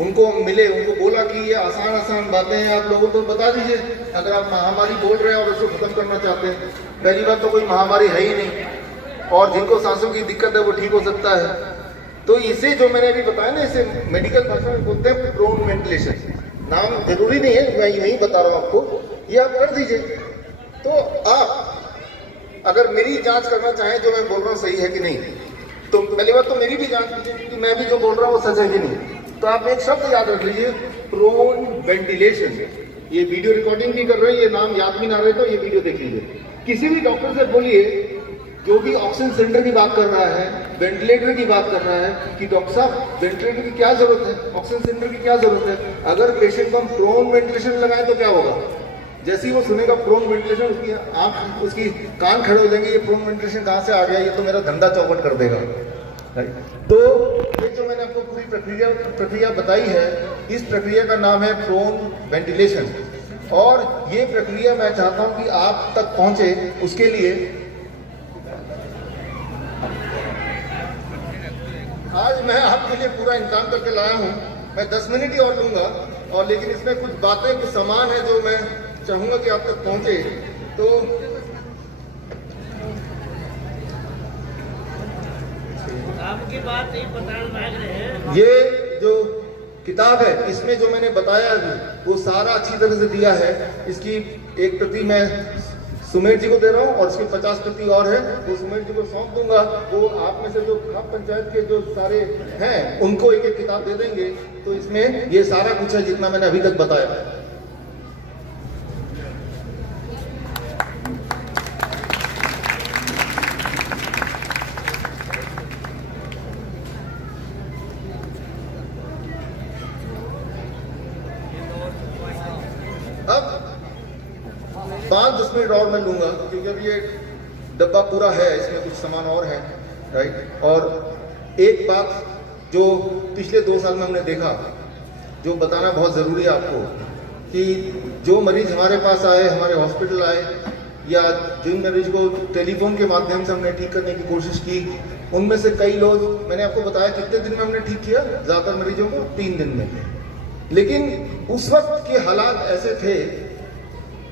उनको हम मिले, उनको बोला कि ये आसान आसान बातें हैं, आप लोगों को बता दीजिए अगर आप महामारी बोल रहे हैं और उसको खत्म करना चाहते हैं। पहली बात तो कोई महामारी है ही नहीं, और जिनको सांसों की दिक्कत है वो ठीक हो सकता है। तो इसे जो मैंने अभी बताया ना, इसे मेडिकल भाषा में बोलते हैं प्रोन वेंटिलेशन। नाम जरूरी नहीं है, मैं यही बता रहा हूँ आपको, ये आप कर दीजिए। तो आप अगर मेरी जांच करना चाहें जो मैं बोल रहा हूँ सही है कि नहीं, तो पहली बात तो मेरी भी जांच कीजिए, क्योंकि मैं भी जो बोल रहा हूँ वो सच है कि नहीं। तो आप एक शब्द याद रख लीजिए, प्रोन वेंटिलेशन। ये वीडियो रिकॉर्डिंग भी कर रहे हैं, ये नाम याद भी ना रहे तो ये वीडियो देख लीजिए। किसी भी डॉक्टर से बोलिए जो भी ऑक्सीजन सिलेंडर की बात कर रहा है, वेंटिलेटर की बात कर रहा है, कि डॉक्टर साहब वेंटिलेटर की क्या जरूरत है, ऑक्सीजन सिलेंडर की क्या जरूरत है। अगर पेशेंट को हम प्रोन वेंटिलेशन लगाएं तो क्या होगा, जैसे ही वो सुनेगा प्रोन वेंटिलेशन, उसकी आंख, उसकी कान खड़े हो जाएंगे, ये प्रोन वेंटिलेशन कहाँ से आ गया, ये तो मेरा धंधा चौपट कर देगा। तो ये जो मैंने आपको पूरी प्रक्रिया बताई है, इस प्रक्रिया का नाम है प्रोन वेंटिलेशन। और ये प्रक्रिया मैं चाहता हूं कि आप तक पहुंचे, उसके लिए आज मैं आपके लिए पूरा इंतजाम करके लाया हूं। मैं 10 मिनट ही और लूंगा, और लेकिन इसमें कुछ बातें, कुछ सामान है जो मैं चाहूंगा कि आप तक पहुंचे। तो आपकी बात नहीं बताना मांग रहे हैं। ये जो किताब है, इसमें जो मैंने बताया वो सारा अच्छी तरह से दिया है। इसकी एक प्रति मैं सुमेर जी को दे रहा हूँ, और इसकी 50 प्रति और है, वो सुमेर जी को सौंप दूंगा। वो आप में से जो खाप पंचायत के जो सारे हैं उनको एक एक किताब दे देंगे। तो इसमें ये सारा कुछ है जितना मैंने अभी तक बताया। अब 5-10 मिनट और मैं लूंगा, क्योंकि अब ये डब्बा पूरा है, इसमें कुछ सामान और है, राइट। और एक बात जो पिछले 2 साल में हमने देखा, जो बताना बहुत ज़रूरी है आपको, कि जो मरीज हमारे पास आए, हमारे हॉस्पिटल आए, या जिन मरीज को टेलीफोन के माध्यम से हमने ठीक करने की कोशिश की, उनमें से कई लोग, मैंने आपको बताया कितने दिन में हमने ठीक किया, ज़्यादातर मरीजों को 3 दिन में। लेकिन उस वक्त के हालात ऐसे थे,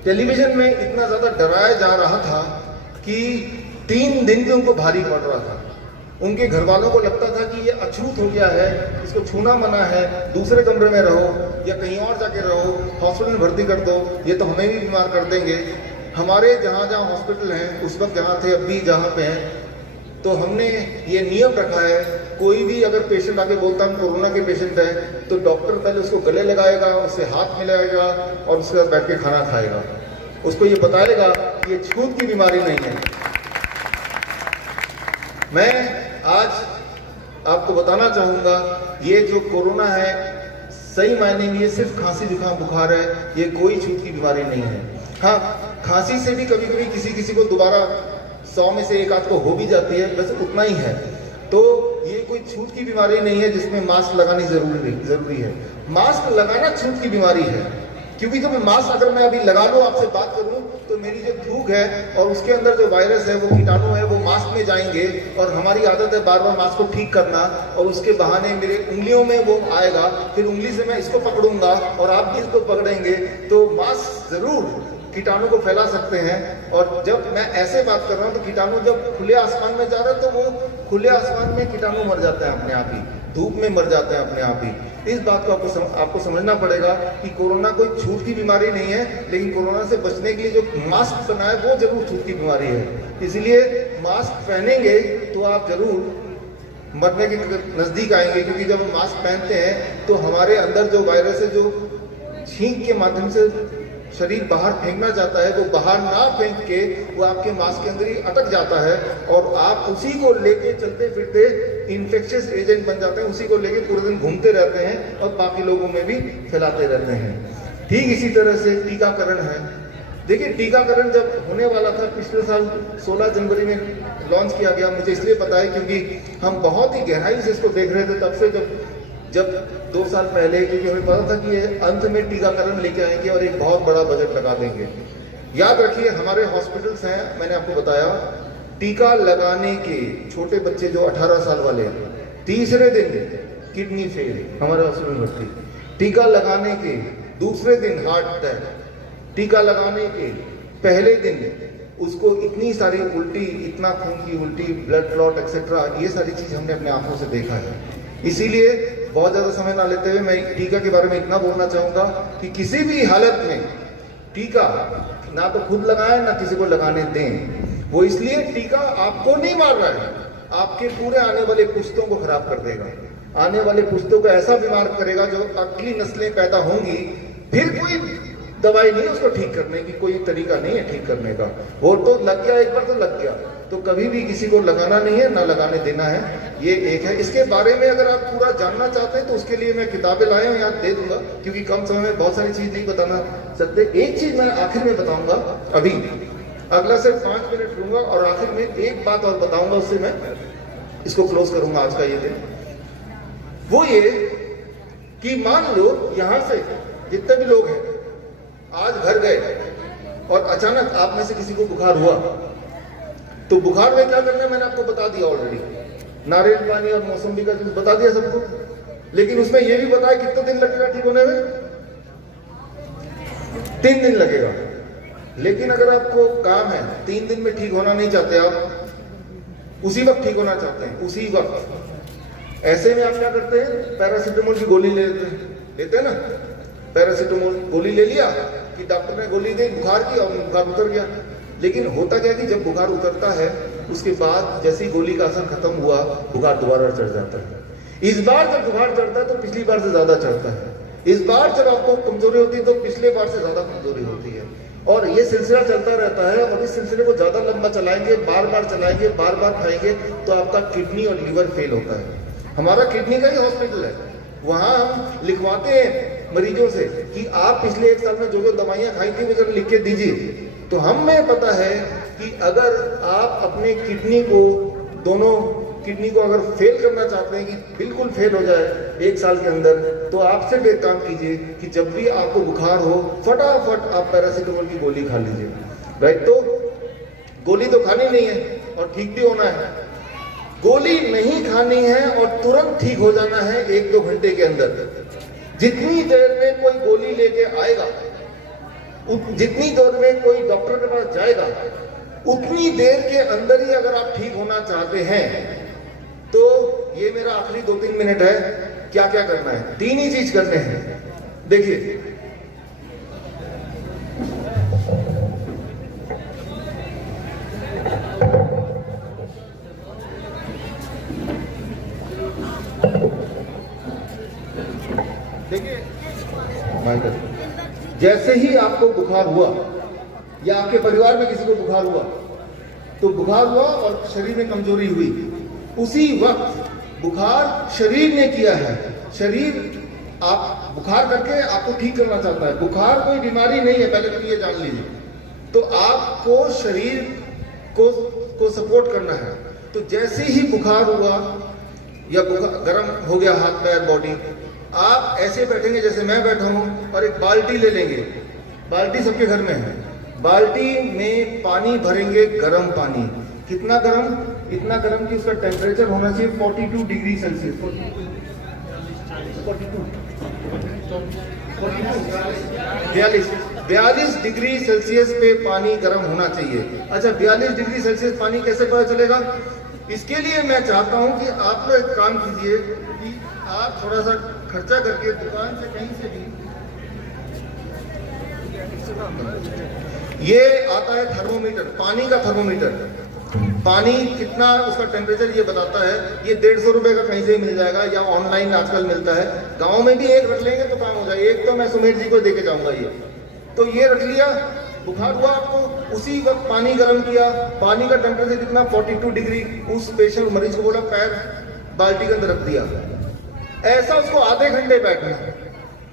टेलीविजन में इतना ज्यादा डराया जा रहा था कि 3 दिन भी उनको भारी पड़ रहा था। उनके घर वालों को लगता था कि ये अछूत हो गया है, इसको छूना मना है, दूसरे कमरे में रहो या कहीं और जाके रहो, हॉस्पिटल में भर्ती कर दो, ये तो हमें भी बीमार कर देंगे। हमारे जहाँ जहाँ हॉस्पिटल हैं, उस वक्त जहाँ थे, अब भी जहाँ पे हैं, तो हमने ये नियम रखा है, कोई भी अगर पेशेंट आके बोलता है कोरोना के पेशेंट है, तो डॉक्टर पहले उसको गले लगाएगा, उससे हाथ मिलाएगा, और उसके बाद बैठ के खाना खाएगा। उसको ये बताएगा कि ये छूत की बीमारी नहीं है। मैं आज आपको बताना चाहूँगा, ये जो कोरोना है, सही मायने में ये सिर्फ खांसी जुकाम बुखार है, ये कोई छूत की बीमारी नहीं है। हाँ, खांसी से भी कभी कभी किसी किसी को दोबारा 100 में से 1 आध को हो भी जाती है, बस उतना ही है। तो ये कोई छूत की बीमारी नहीं है जिसमें मास्क लगानी जरूरी है। मास्क लगाना छूत की बीमारी है, क्योंकि जब मास्क अगर मैं अभी लगा लूँ, आपसे बात करूँ, तो मेरी जो थूक है और उसके अंदर जो वायरस है, वो कीटाणु है, वो मास्क में जाएंगे, और हमारी आदत है बार बार मास्क को ठीक करना, और उसके बहाने मेरे उंगलियों में वो आएगा, फिर उंगली से मैं इसको पकड़ूंगा और आप भी इसको पकड़ेंगे, तो मास्क जरूर कीटाणु को फैला सकते हैं। और जब मैं ऐसे बात कर रहा हूँ, तो कीटाणु जब खुले आसमान में जा रहा है, तो वो खुले आसमान में कीटाणु मर जाते हैं अपने आप ही, धूप में मर जाते हैं अपने आप ही। इस बात को आपको समझना पड़ेगा कि कोरोना कोई छूत की बीमारी नहीं है, लेकिन कोरोना से बचने के लिए जो मास्क पहना है वो जरूर छूत की बीमारी है। इसलिए मास्क पहनेंगे तो आप जरूर मरने के नजदीक आएंगे, क्योंकि जब हम मास्क पहनते हैं तो हमारे अंदर जो वायरस है, जो छींक के माध्यम से शरीर बाहर फेंकना चाहता है, वो बाहर ना फेंक के वो आपके मास्क के अंदर ही अटक जाता है, और आप उसी को लेके चलते फिरते इन्फेक्शियस एजेंट बन जाते हैं, उसी को लेके पूरे दिन घूमते रहते हैं और बाकी लोगों में भी फैलाते रहते हैं। ठीक इसी तरह से टीकाकरण है। देखिए, टीकाकरण जब होने वाला था पिछले साल 16 जनवरी में लॉन्च किया गया, मुझे इसलिए पता है क्योंकि हम बहुत ही गहराई से इसको देख रहे थे तब से, जब 2 साल पहले, क्योंकि हमें पता था कि ये अंत में टीकाकरण लेके आएंगे और एक बहुत बड़ा बजट लगा देंगे। याद रखिए, हमारे हॉस्पिटल्स हैं, मैंने आपको बताया, टीका लगाने के छोटे बच्चे जो 18 साल वाले, तीसरे दिन किडनी फेल, हमारे हॉस्पिटल में भर्ती। टीका लगाने के दूसरे दिन हार्ट अटैक, टीका लगाने के पहले दिन उसको इतनी सारी उल्टी, इतना खून की उल्टी, ब्लड क्लॉट एक्सेट्रा, ये सारी चीज हमने अपने आंखों से देखा है। इसीलिए बहुत ज्यादा समय ना लेते हुए मैं टीका के बारे में इतना बोलना चाहूंगा कि किसी भी हालत में टीका ना तो खुद लगाएं ना किसी को लगाने दें। वो इसलिए टीका आपको नहीं मार रहा है, आपके पूरे आने वाले पुश्तों को खराब कर देगा, आने वाले पुश्तों को ऐसा बीमार करेगा जो अगली नस्लें पैदा होंगी। फिर कोई दवाई नहीं उसको ठीक करने की, कोई तरीका नहीं है ठीक करने का। वो तो लग गया, एक बार तो लग गया, तो कभी भी किसी को लगाना नहीं है, ना लगाने देना है। ये एक है। इसके बारे में अगर आप पूरा जानना चाहते हैं तो उसके लिए मैं किताबें लाया हूं, यहाँ दे दूंगा, क्योंकि कम समय में बहुत सारी चीज नहीं बताना सकते। एक चीज मैं आखिर में बताऊंगा, अभी अगला सिर्फ 5 मिनट लूंगा और आखिर में एक बात और बताऊंगा, उससे मैं इसको क्लोज करूंगा आज का ये दिन। वो ये कि मान लो यहां से जितने भी लोग हैं आज घर गए और अचानक आप में से किसी को बुखार हुआ, तो बुखार में क्या करना है मैंने आपको बता दिया ऑलरेडी। नारियल पानी और मौसम्बी का जूस बता दिया सबको, लेकिन उसमें यह भी बताया कितना दिन लगेगा ठीक होने में। 3 दिन लगेगा। लेकिन अगर आपको काम है 3 दिन में ठीक होना नहीं चाहते, आप उसी वक्त ठीक होना चाहते हैं, उसी वक्त, ऐसे में आप क्या करते हैं, पैरासीटामोल की गोली लेते हैं ना। पैरासीटामोल गोली ले लिया कि डॉक्टर ने गोली दी बुखार की और बुखार उतर गया। लेकिन होता क्या कि जब बुखार उतरता है उसके बाद जैसी गोली का असर खत्म हुआ, बुखार दोबारा चढ़ जाता है। इस बार जब बुखार चढ़ता है तो पिछली बार से ज्यादा चढ़ता है। इस बार जब आपको कमजोरी होती है तो पिछले बार से ज्यादा कमजोरी होती है। और ये सिलसिला चलता रहता है। और इस सिलसिले को ज्यादा लंबा चलाएंगे, बार बार चलाएंगे, बार बार खाएंगे, तो आपका किडनी और लीवर फेल होता है। हमारा किडनी का ही हॉस्पिटल है, वहां हम लिखवाते हैं मरीजों से कि आप पिछले 1 साल में जो जो दवाइयां खाई थी वो जरा लिख के दीजिए। तो हमें पता है कि अगर आप अपने किडनी को, दोनों किडनी को अगर फेल करना चाहते हैं कि बिल्कुल फेल हो जाए 1 साल के अंदर, तो आप सिर्फ एक काम कीजिए कि जब भी आपको बुखार हो फटाफट आप पैरासीटामोल की गोली खा लीजिए। राइट, तो गोली तो खानी नहीं है और ठीक भी होना है। गोली नहीं खानी है और तुरंत ठीक हो जाना है 1-2 घंटे के अंदर। जितनी देर में कोई गोली लेके आएगा, जितनी देर में कोई डॉक्टर के पास जाएगा, उतनी देर के अंदर ही अगर आप ठीक होना चाहते हैं तो ये मेरा आखिरी 2-3 मिनट है। क्या क्या करना है? 3 ही चीज करने हैं। देखिए, जैसे ही आपको बुखार हुआ या आपके परिवार में किसी को बुखार हुआ, तो बुखार हुआ और शरीर में कमजोरी हुई, उसी वक्त बुखार शरीर ने किया है। शरीर आप बुखार करके आपको ठीक करना चाहता है। बुखार कोई बीमारी नहीं है, पहले तो ये जान लीजिए। तो आपको शरीर को सपोर्ट करना है। तो जैसे ही बुखार हुआ या बुखार गर्म हो गया हाथ पैर बॉडी, आप ऐसे बैठेंगे जैसे मैं बैठा हूं और एक बाल्टी ले लेंगे। बाल्टी सबके घर में है। बाल्टी में पानी भरेंगे, गर्म पानी। कितना गर्म? इतना गर्म कि उसका टेम्परेचर होना चाहिए 42 डिग्री सेल्सियस। 42 डिग्री सेल्सियस पे पानी गर्म होना चाहिए। अच्छा, 42 डिग्री सेल्सियस पानी कैसे पता चलेगा? इसके लिए मैं चाहता हूं कि आप लोग एक काम कीजिए कि आप थोड़ा सा खर्चा करके दुकान से कहीं से भी, ये आता है थर्मोमीटर, पानी का थर्मोमीटर। पानी कितना उसका टेम्परेचर ये बताता है। ये 150 रुपए का कहीं से मिल जाएगा या ऑनलाइन आजकल मिलता है। गांव में भी एक रख लेंगे तो काम हो जाए। एक तो मैं सुमेर जी को देके जाऊंगा। ये तो ये रख लिया। बुखार हुआ आपको, उसी वक्त पानी गर्म किया। पानी का टेम्परेचर कितना? 42 डिग्री। उस पेशेंट मरीज को बोला पैर बाल्टी के अंदर रख दिया। ऐसा उसको आधे घंटे बैठना है।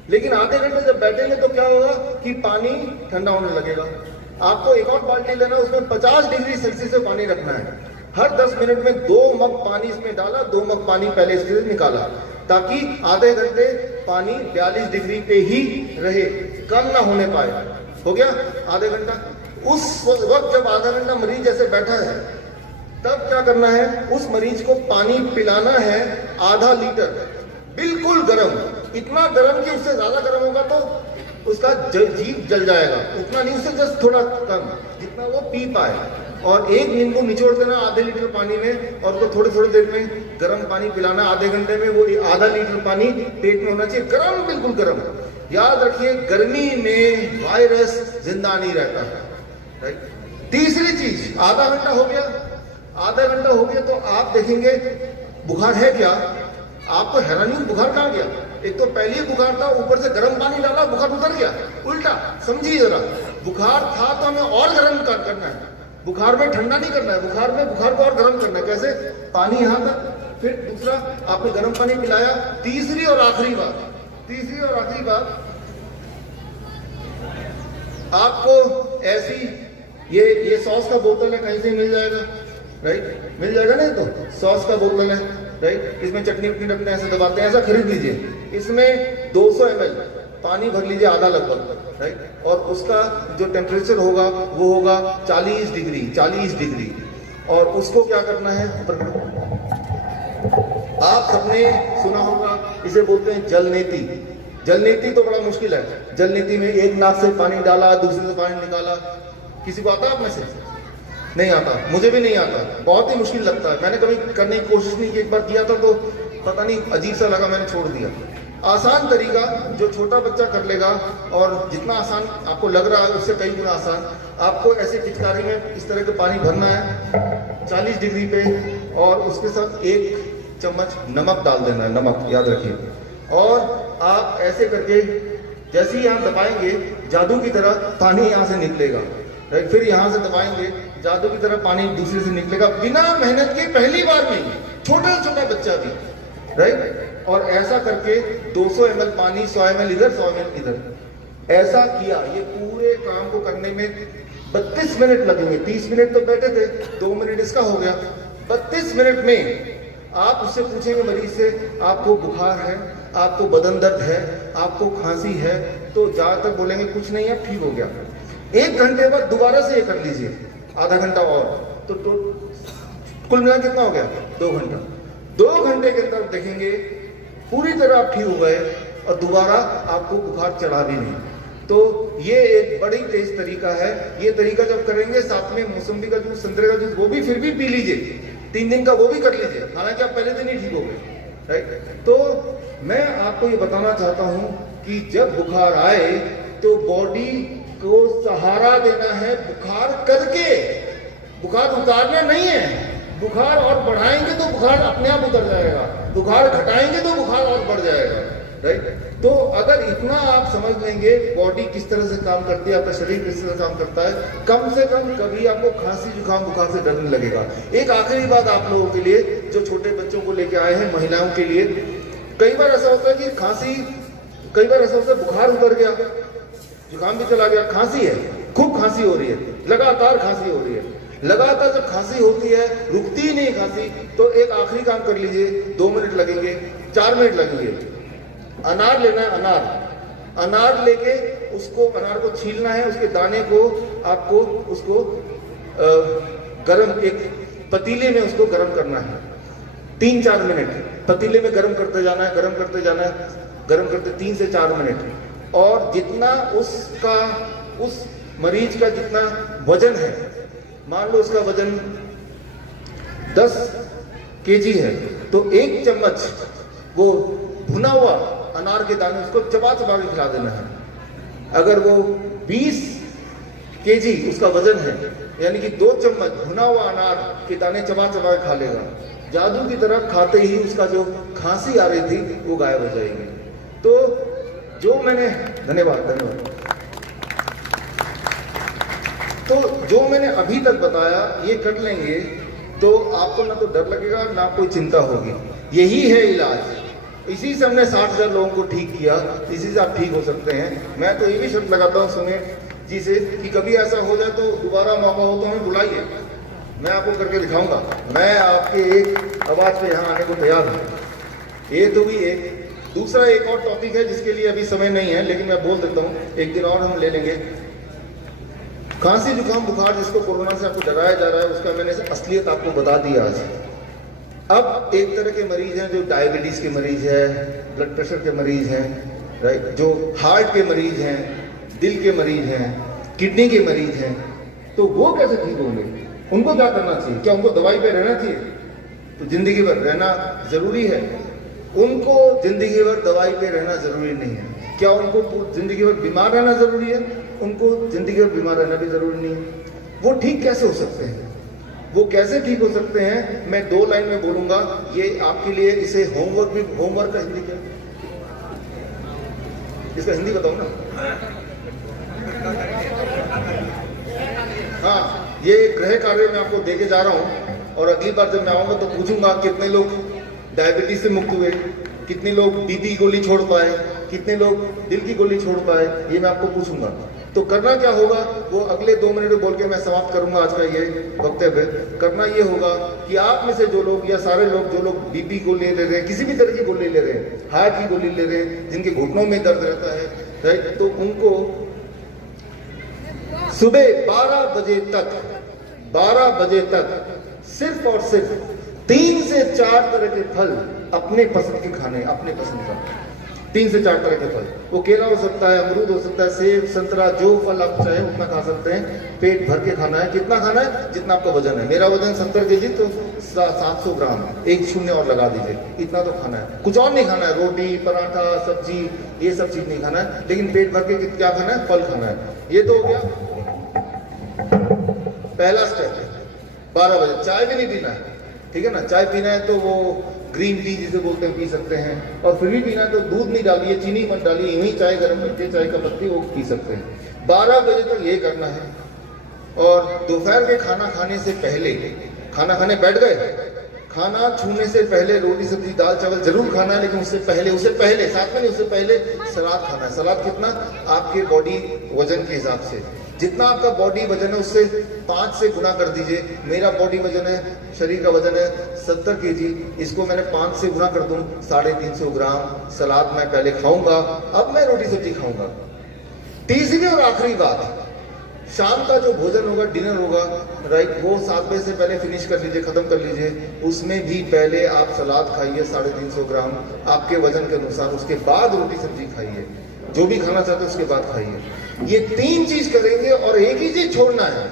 लेकिन आधे घंटे जब बैठेंगे तो क्या होगा कि पानी ठंडा होने लगेगा। आपको एक और बाल्टी लेना, उसमें 50 डिग्री सेल्सियस से पानी रखना है। हर 10 मिनट में 2 मग पानी इसमें डाला, 2 मग पानी पहले इससे निकाला, ताकि आधे घंटे पानी 42 डिग्री पे ही रहे, कम ना होने पाए। हो गया आधे घंटा। उस वक्त जब आधा घंटा मरीज जैसे बैठा है, तब क्या करना है? उस मरीज को पानी पिलाना है आधा लीटर, बिल्कुल गर्म, इतना गर्म कि उससे ज्यादा गर्म होगा तो उसका जीभ जल जाएगा, उतना नहीं, उससे जस्ट थोड़ा कम जितना वो पी पाए। और एक नींबू निचोड़ देना आधे लीटर पानी में और उसको थोड़ी थोड़ी देर में गर्म पानी पिलाना, आधे घंटे में वो आधा लीटर पानी पेट में होना चाहिए, गर्म, बिल्कुल गर्म। याद रखिए गर्मी में वायरस जिंदा नहीं रहता है, राइट। तीसरी चीज, आधा घंटा हो गया, आधा घंटा हो गया तो आप देखेंगे बुखार है क्या, आपको हैरानी बुखार कहाँ गया। एक तो पहले बुखार था, ऊपर से गर्म पानी डाला, बुखार उतर गया, उल्टा। समझिए जरा, बुखार था तो हमें और गर्म करना है, बुखार में ठंडा नहीं करना है, बुखार में बुखार को और गर्म करना है। कैसे? पानी यहां तक, फिर दूसरा आपने गर्म पानी पिलाया। तीसरी और आखिरी बात, तीसरी और आखिरी बात, आपको ऐसी ये सॉस का बोतल है, कहीं से मिल जाएगा, राइट, मिल जाएगा नहीं तो सॉस का बोतल है, राइट, इसमें चटनी वटनी रखते हैं, ऐसे दबाते हैं, ऐसा खरीद लीजिए। इसमें 200 ml पानी भर लीजिए, आधा लगभग, राइट, और उसका जो टेम्परेचर होगा वो होगा 40 डिग्री, 40 डिग्री। और उसको क्या करना है, आप सबने सुना होगा, इसे बोलते हैं जलनेती। जलनेती तो बड़ा मुश्किल है। जलनेती में एक नाक से पानी डाला, दूसरे से पानी निकाला। किसी को आता है आप में से? नहीं आता, मुझे भी नहीं आता, बहुत ही मुश्किल लगता है। मैंने कभी करने की कोशिश नहीं की, एक बार किया था तो पता नहीं अजीब सा लगा, मैंने छोड़ दिया। आसान तरीका जो छोटा बच्चा कर लेगा, और जितना आसान आपको लग रहा है उससे कई गुना आसान, आपको ऐसे पिचकारी में इस तरह का पानी भरना है 40 डिग्री पे, और उसके साथ 1 चम्मच नमक डाल देना है, नमक याद रखिए। और आप ऐसे करके जैसे ही यहाँ दबाएंगे जादू की तरह पानी यहाँ से निकलेगा, राइट, फिर यहाँ से दबाएंगे जादू की तरह पानी दूसरे से निकलेगा, बिना मेहनत के, पहली बार में, छोटा छोटा बच्चा भी, राइट। और ऐसा करके 200 ml पानी, 100 ml इधर, 100 ml इधर, ऐसा किया। ये पूरे काम को करने में 32 मिनट लगेंगे। 30 मिनट तो बैठे थे, 2 मिनट इसका हो गया। 32 मिनट में आप उससे पूछेंगे मरीज से, आपको बुखार है, आपको बदन दर्द है, आपको खांसी है, तो ज्यादातर बोलेंगे कुछ नहीं है, ठीक हो गया। 1 घंटे बाद दोबारा से ये कर लीजिए, आधा घंटा और, तो कुल मिला कितना हो गया? 2 घंटा। 2 घंटे के अंदर देखेंगे पूरी तरह आप ठीक हो गए और दोबारा आपको बुखार चढ़ा भी नहीं। तो ये एक बड़ी तेज तरीका है। ये तरीका जब करेंगे, साथ में मौसम्बी का जूस, संतरे का जूस, वो भी फिर भी पी लीजिए, 3 दिन का वो भी कर लीजिए, हालांकि आप पहले दिन ही ठीक हो गए, राइट। तो मैं आपको ये बताना चाहता हूं कि जब बुखार आए तो बॉडी को सहारा देना है बुखार करके, बुखार उतारना नहीं है। बुखार और बढ़ाएंगे तो बुखार अपने आप उतर जाएगा, बुखार घटाएंगे तो बुखार और बढ़ जाएगा, राइट। तो अगर इतना आप समझ लेंगे बॉडी किस तरह से काम करती है, आपका शरीर किस तरह से काम करता है, कम से कम कभी आपको खांसी जुकाम बुखार से डर नहीं लगेगा। एक आखिरी बात आप लोगों के लिए, जो छोटे बच्चों को लेके आए हैं, महिलाओं के लिए, कई बार ऐसा होता है कि खांसी, कई बार ऐसा होता है बुखार उतर गया, जुकाम भी चला गया, खांसी है, खूब खांसी हो रही है, लगातार खांसी हो रही है, लगातार जब खांसी होती है, रुकती ही नहीं खांसी, तो एक आखिरी काम कर लीजिए, 2 मिनट लगेंगे, 4 मिनट लगेंगे। अनार लेना है, अनार, अनार लेके उसको, अनार को छीलना है, उसके दाने को आपको उसको गरम, एक पतीले में उसको गरम करना है, 3-4 मिनट पतीले में गरम करते जाना है, गरम करते जाना है, गरम करते 3 से 4 मिनट। और जितना उसका, उस मरीज का जितना वजन है, मान लो उसका वजन 10 kg है, तो 1 चम्मच वो भुना हुआ अनार के दाने उसको चबा चबा के खिला देना है। अगर वो 20 kg उसका वजन है, यानी कि 2 चम्मच भुना हुआ अनार के दाने चबा चबा के खा लेगा, जादू की तरह खाते ही उसका जो खांसी आ रही थी वो गायब हो जाएगी। तो जो मैंने, धन्यवाद। तो जो मैंने अभी तक बताया, ये कर लेंगे तो आपको ना तो डर लगेगा, ना कोई चिंता होगी। यही है इलाज। इसी से हमने 60,000 लोगों को ठीक किया, इसी से आप ठीक हो सकते हैं। मैं तो ये भी शर्त लगाता हूँ सुने जी से कि कभी ऐसा हो जाए तो दोबारा मौका हो तो हमें बुलाइए, मैं आपको करके दिखाऊंगा। मैं आपके एक आवाज पे यहाँ आने को तैयार हूँ। ये तो भी एक दूसरा एक और टॉपिक है जिसके लिए अभी समय नहीं है, लेकिन मैं बोल देता हूँ, एक दिन और हम ले लेंगे। खांसी जुकाम बुखार जिसको कोरोना से आपको डराया जा रहा है, उसका मैंने असलियत आपको बता दिया आज। अब एक तरह के मरीज हैं जो डायबिटीज के मरीज है, ब्लड प्रेशर के मरीज हैं, राइट, जो हार्ट के मरीज हैं, दिल के मरीज हैं, किडनी के मरीज हैं, तो वो कैसे ठीक होंगे? उनको क्या करना चाहिए? क्या उनको दवाई पे रहना चाहिए? तो जिंदगी भर रहना जरूरी है? उनको जिंदगी भर दवाई पे रहना जरूरी नहीं है। क्या उनको जिंदगी भर बीमार रहना जरूरी है? उनको जिंदगी भर बीमार रहना भी जरूरी नहीं है। वो ठीक कैसे हो सकते हैं? वो कैसे ठीक हो सकते हैं? मैं 2 लाइन में बोलूंगा, ये आपके लिए, इसे होमवर्क का हिंदी क्या, इसका हिंदी बताओ ना। हाँ, ये गृह कार्य मैं आपको देके जा रहा हूं, और अगली बार जब मैं आऊंगा तो पूछूंगा कितने लोग डायबिटीज से मुक्त हुए, कितने लोग बीपी की गोली छोड़ पाए, कितने लोग दिल की गोली छोड़ पाए, ये मैं आपको पूछूंगा। तो करना क्या होगा, वो अगले 2 मिनट में बोल के मैं समाप्त करूंगा आज का ये वक्तव्य। करना ये होगा कि आप में से जो लोग, या सारे लोग, जो लोग बीपी गोली ले रहे हैं, किसी भी तरह की गोली ले रहे हैं, हार्ट की गोली ले रहे हैं, जिनके घुटनों में दर्द रहता है, राइट, तो उनको सुबह 12 बजे तक सिर्फ और सिर्फ 3 से 4 तरह के फल अपने पसंद के खाने, अपने पसंद का 3 से 4 तरह के फल। वो केला हो सकता है, अमरूद हो सकता है, सेब, संतरा, जो फल आप चाहे उतना खा सकते हैं। पेट भर के खाना है। कितना खाना है? जितना आपका वजन है। मेरा वजन 70 केजी, तो 700 ग्राम, एक शून्य और लगा दीजिए, इतना तो खाना है। कुछ और नहीं खाना है, रोटी, पराठा, सब्जी, ये सब चीज नहीं खाना है, लेकिन पेट भर के क्या खाना है? फल खाना है। ये तो हो गया पहला स्टेप। 12 बजे चाय भी नहीं पीना है, ठीक है ना। चाय पीना है तो वो ग्रीन टी जिसे बोलते हैं पी सकते हैं, और फिर भी पीना है तो दूध नहीं डालिए, चीनी मत डालिए, यूं ही चाय गर्म करके चाय का पत्ती वो पी सकते हैं। 12 बजे तक ये करना है। और दोपहर के खाना खाने से पहले, खाना खाने बैठ गए, खाना छूने से पहले रोटी सब्जी दाल चावल जरूर खाना है, लेकिन उससे पहले साथ में नहीं, उससे पहले सलाद खाना है। सलाद कितना? आपके बॉडी वजन के हिसाब से, जितना आपका बॉडी वजन है उससे 5 से गुना कर दीजिए। मेरा बॉडी वजन है, शरीर का वजन है 70 केजी, इसको मैंने 5 से गुना कर दूं, 350 ग्राम सलाद मैं पहले खाऊंगा, अब मैं रोटी सब्जी खाऊंगा। तीसरी और आखिरी बात, शाम का जो भोजन होगा, डिनर होगा, राइट, वो 7 बजे से पहले फिनिश कर लीजिए, खत्म कर लीजिए। उसमें भी पहले आप सलाद खाइए 350 ग्राम आपके वजन के अनुसार, उसके बाद रोटी सब्जी खाइए, जो भी खाना चाहते हैं उसके बाद खाइए। ये 3 चीज करेंगे, और एक ही चीज छोड़ना है,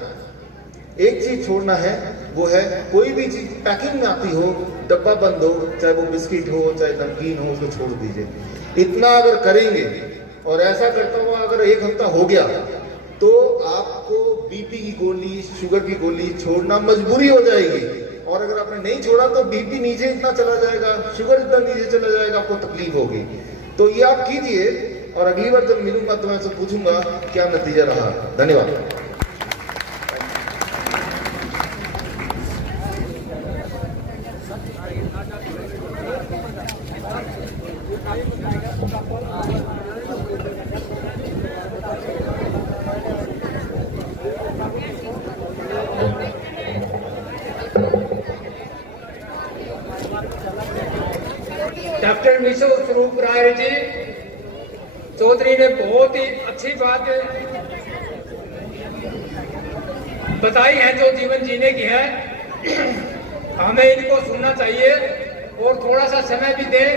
एक चीज छोड़ना है, वो है कोई भी चीज पैकिंग में आती हो, डब्बा बंद हो, चाहे वो बिस्किट हो, चाहे नमकीन हो, उसको छोड़ दीजिए। इतना अगर करेंगे, और ऐसा करता हुआ अगर 1 हफ्ता हो गया, तो आपको बीपी की गोली, शुगर की गोली छोड़ना मजबूरी हो जाएगी। और अगर आपने नहीं छोड़ा तो बीपी नीचे इतना चला जाएगा, शुगर इतना नीचे चला जाएगा, आपको तकलीफ होगी। तो ये आप कीजिए, और अगली बार जब मिलूंगा तो मैं आपसे पूछूंगा क्या नतीजा रहा। धन्यवाद। डॉक्टर मिशो स्वरूप राय जी चौधरी ने बहुत ही अच्छी बात बताई है, जो जीवन जीने की है। हमें इनको सुनना चाहिए और थोड़ा सा समय भी दें।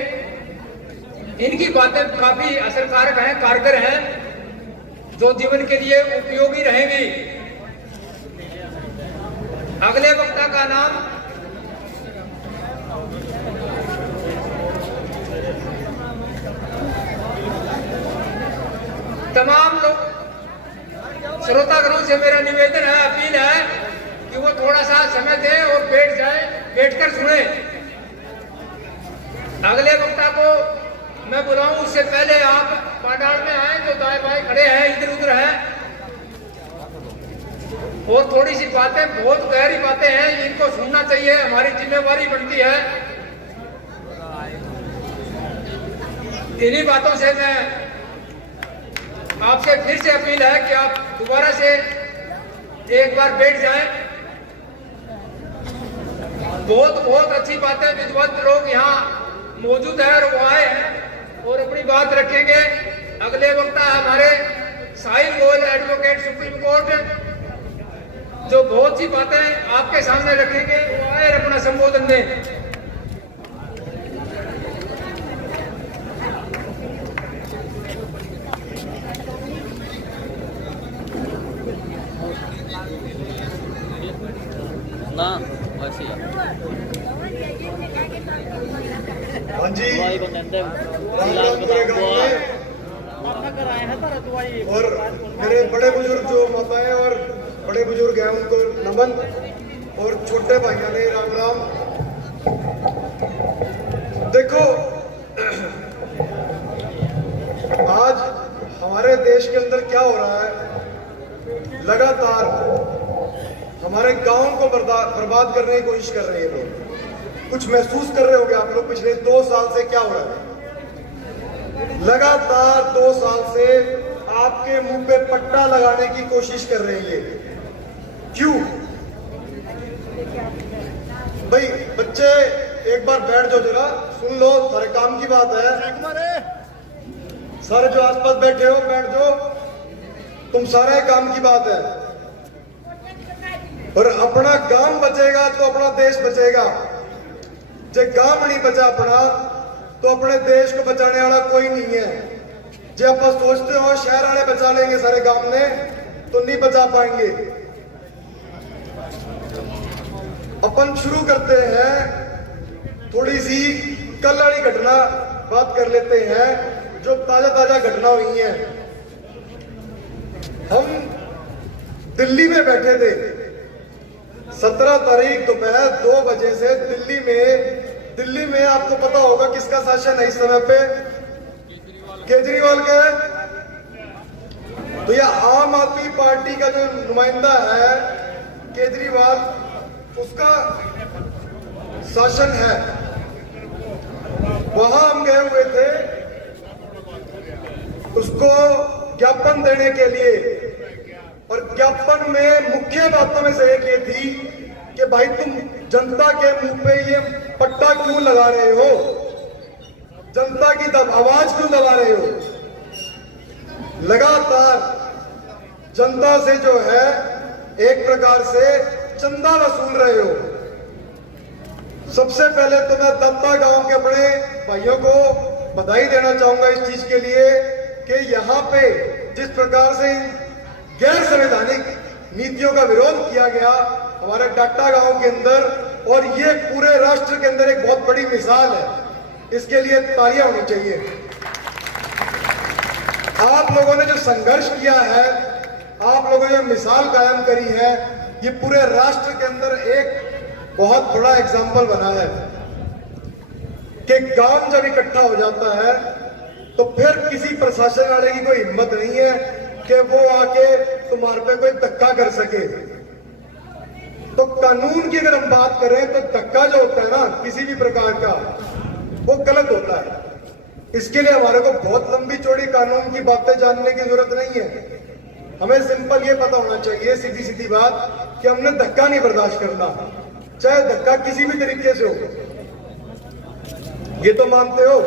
इनकी बातें काफी असरकारक हैं, कारगर हैं, जो जीवन के लिए उपयोगी रहेंगी। अगले वक्ता का नाम तमाम लोग श्रोतागणों से मेरा निवेदन है, अपील है कि वो थोड़ा सा समय दें और बैठ जाए, बैठकर सुने। अगले वक्ता को मैं बुलाऊं उससे पहले आप पांडाल में आए, जो दाएं बाएं खड़े हैं, इधर उधर हैं, और थोड़ी सी बातें, बहुत गहरी बातें हैं, इनको सुनना चाहिए, हमारी जिम्मेवारी बनती है। इन्हीं बातों से मैं आपसे फिर से अपील है कि आप दोबारा से एक बार बैठ जाएं। बहुत अच्छी बातें, विद्वत लोग यहाँ मौजूद है और वो आए हैं और अपनी बात रखेंगे। अगले वक्ता हमारे साहिल गोयल, एडवोकेट सुप्रीम कोर्ट, जो बहुत सी बातें आपके सामने रखेंगे, वो आए और अपना संबोधन दें। रामराम पूरे गांव में और मेरे बड़े बुजुर्ग जो माताएं और बड़े बुजुर्ग हैं उनको नमन, और छोटे भाइयों ने राम राम। देखो, आज हमारे देश के अंदर क्या हो रहा है, लगातार हमारे गांव को बर्बाद करने की कोशिश कर रहे हैं लोग। कुछ महसूस कर रहे होंगे आप लोग पिछले 2 साल से क्या हो रहा है। लगातार 2 साल से आपके मुंह पे पट्टा लगाने की कोशिश कर रहे हैं। क्यों भाई? बच्चे एक बार बैठ जाओ, जरा सुन लो, सारे काम की बात है। सारे जो आसपास बैठे हो बैठ जाओ, तुम सारे काम की बात है। और अपना गांव बचेगा तो अपना देश बचेगा। जब गांव नहीं बचा अपना तो अपने देश को बचाने वाला कोई नहीं है। जो आप सोचते हो शहर वाले बचा लेंगे सारे गांव ने, तो नहीं बचा पाएंगे। अपन शुरू करते हैं, थोड़ी सी कल वाली घटना बात कर लेते हैं, जो ताजा ताजा घटना हुई है। हम दिल्ली में बैठे थे 17 तारीख दोपहर 2 बजे से दिल्ली में आपको पता होगा किसका शासन है इस समय पे? केजरीवाल का है। तो यह आम आदमी पार्टी का जो नुमाइंदा है केजरीवाल, उसका शासन है। वहां हम गए हुए थे उसको ज्ञापन देने के लिए, और ज्ञापन में मुख्य बातों में से एक ये थी कि भाई तुम जनता के मुंह पे ये पट्टा क्यों लगा रहे हो, जनता की आवाज क्यों दबा रहे हो। लगातार जनता से जो है एक प्रकार से चंदा वसूल रहे हो। सबसे पहले तो मैं दत्ता गांव के अपने भाइयों को बधाई देना चाहूंगा इस चीज के लिए कि यहाँ पे जिस प्रकार से गैर संवैधानिक नीतियों का विरोध किया गया हमारे डाटा गांव के अंदर, और ये पूरे राष्ट्र के अंदर एक बहुत बड़ी मिसाल है। इसके लिए तालियां होनी चाहिए। आप लोगों ने जो संघर्ष किया है, आप लोगों ने मिसाल कायम करी है, ये पूरे राष्ट्र के अंदर एक बहुत बड़ा एग्जाम्पल बना है कि गांव जब इकट्ठा हो जाता है तो फिर किसी प्रशासन वाले की कोई हिम्मत नहीं है कि वो आके तुम्हारे पे कोई धक्का कर सके। तो कानून की अगर हम बात करें तो धक्का जो होता है ना किसी भी प्रकार का, वो गलत होता है। इसके लिए हमारे को बहुत लंबी चौड़ी कानून की बातें जानने की जरूरत नहीं है। हमें सिंपल ये पता होना चाहिए, सीधी सीधी बात, कि हमने धक्का नहीं बर्दाश्त करना, चाहे धक्का किसी भी तरीके से हो। ये तो मानते हो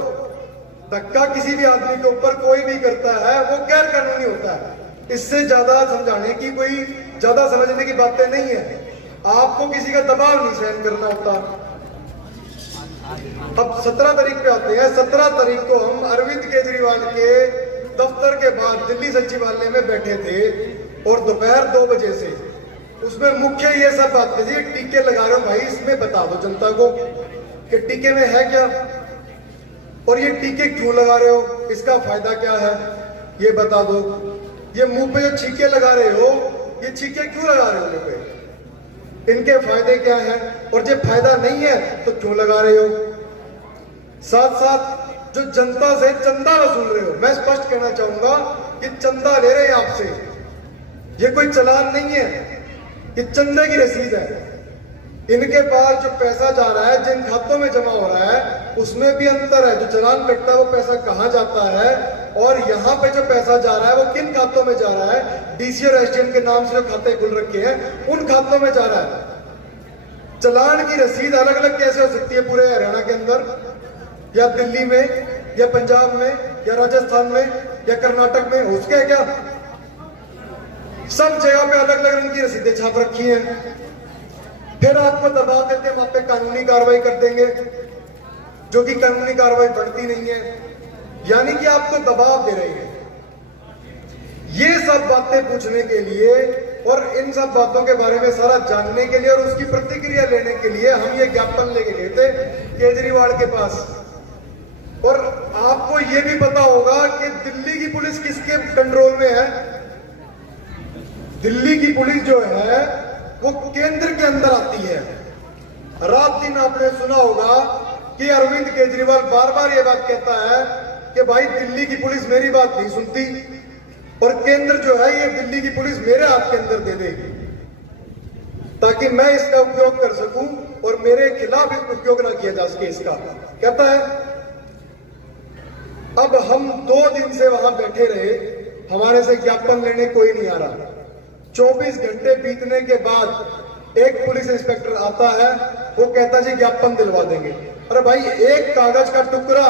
धक्का किसी भी आदमी के ऊपर कोई भी करता है वो गैर कानूनी होता है। इससे ज्यादा समझाने की कोई, ज्यादा समझने की बातें नहीं है। आपको किसी का दबाव नहीं सहन करना होता। अब 17 तारीख पे आते हैं। 17 तारीख को हम अरविंद केजरीवाल के दफ्तर के बाद दिल्ली सचिवालय में बैठे थे, और दोपहर 2 बजे से उसमें मुख्य ये सब बातें थी, टीके लगा रहे हो भाई, इसमें बता दो जनता को कि टीके में है क्या, और ये टीके क्यों लगा रहे हो, इसका फायदा क्या है, ये बता दो। ये मुंह पे जो छींके लगा रहे हो, ये छींके क्यों लगा रहे हो मुंह पे, इनके फायदे क्या हैं, और जब फायदा नहीं है तो क्यों लगा रहे हो। साथ साथ जो जनता से चंदा वसूल रहे हो, मैं स्पष्ट कहना चाहूंगा कि चंदा ले रहे हैं आपसे, ये कोई चालान नहीं है, ये चंदे की रसीद है। इनके पास जो पैसा जा रहा है, जिन खातों में जमा हो रहा है, उसमें भी अंतर है। जो चालान कटता है वो पैसा कहां जाता है, और यहाँ पे जो पैसा जा रहा है वो किन खातों में जा रहा है। डीसी और एसडीएम के नाम से जो खाते खुल रखे हैं उन खातों में जा रहा है। चालान की रसीद अलग अलग कैसे हो सकती है पूरे हरियाणा के अंदर, या दिल्ली में, या पंजाब में, या राजस्थान में, या कर्नाटक में? हो सके क्या? सब जगह पे अलग अलग रंग की रसीदें छाप रखी हैं। फिर आपको दबाव देते हैं, हम आप पे कानूनी कार्रवाई कर देंगे, जो कि कानूनी कार्रवाई बढ़ती नहीं है, यानी कि आपको दबाव दे रहे हैं। ये सब बातें पूछने के लिए और इन सब बातों के बारे में सारा जानने के लिए और उसकी प्रतिक्रिया लेने के लिए हम ये ज्ञापन लेके गए थे केजरीवाल के पास। और आपको ये भी पता होगा कि दिल्ली की पुलिस किसके कंट्रोल में है? दिल्ली की पुलिस जो है वो केंद्र के अंदर आती है। रात दिन आपने सुना होगा कि अरविंद केजरीवाल बार बार ये बात कहता है कि भाई दिल्ली की पुलिस मेरी बात नहीं सुनती और केंद्र जो है ये दिल्ली की पुलिस मेरे हाथ के अंदर दे देगी ताकि मैं इसका उपयोग कर सकूं और मेरे खिलाफ उपयोग ना किया जा सके इसका। कहता है अब हम 2 दिन से वहां बैठे रहे, हमारे से ज्ञापन लेने कोई नहीं आ रहा। 24 घंटे बीतने के बाद एक पुलिस इंस्पेक्टर आता है, वो कहता जी ज्ञापन दिलवा देंगे। अरे भाई, एक कागज का टुकड़ा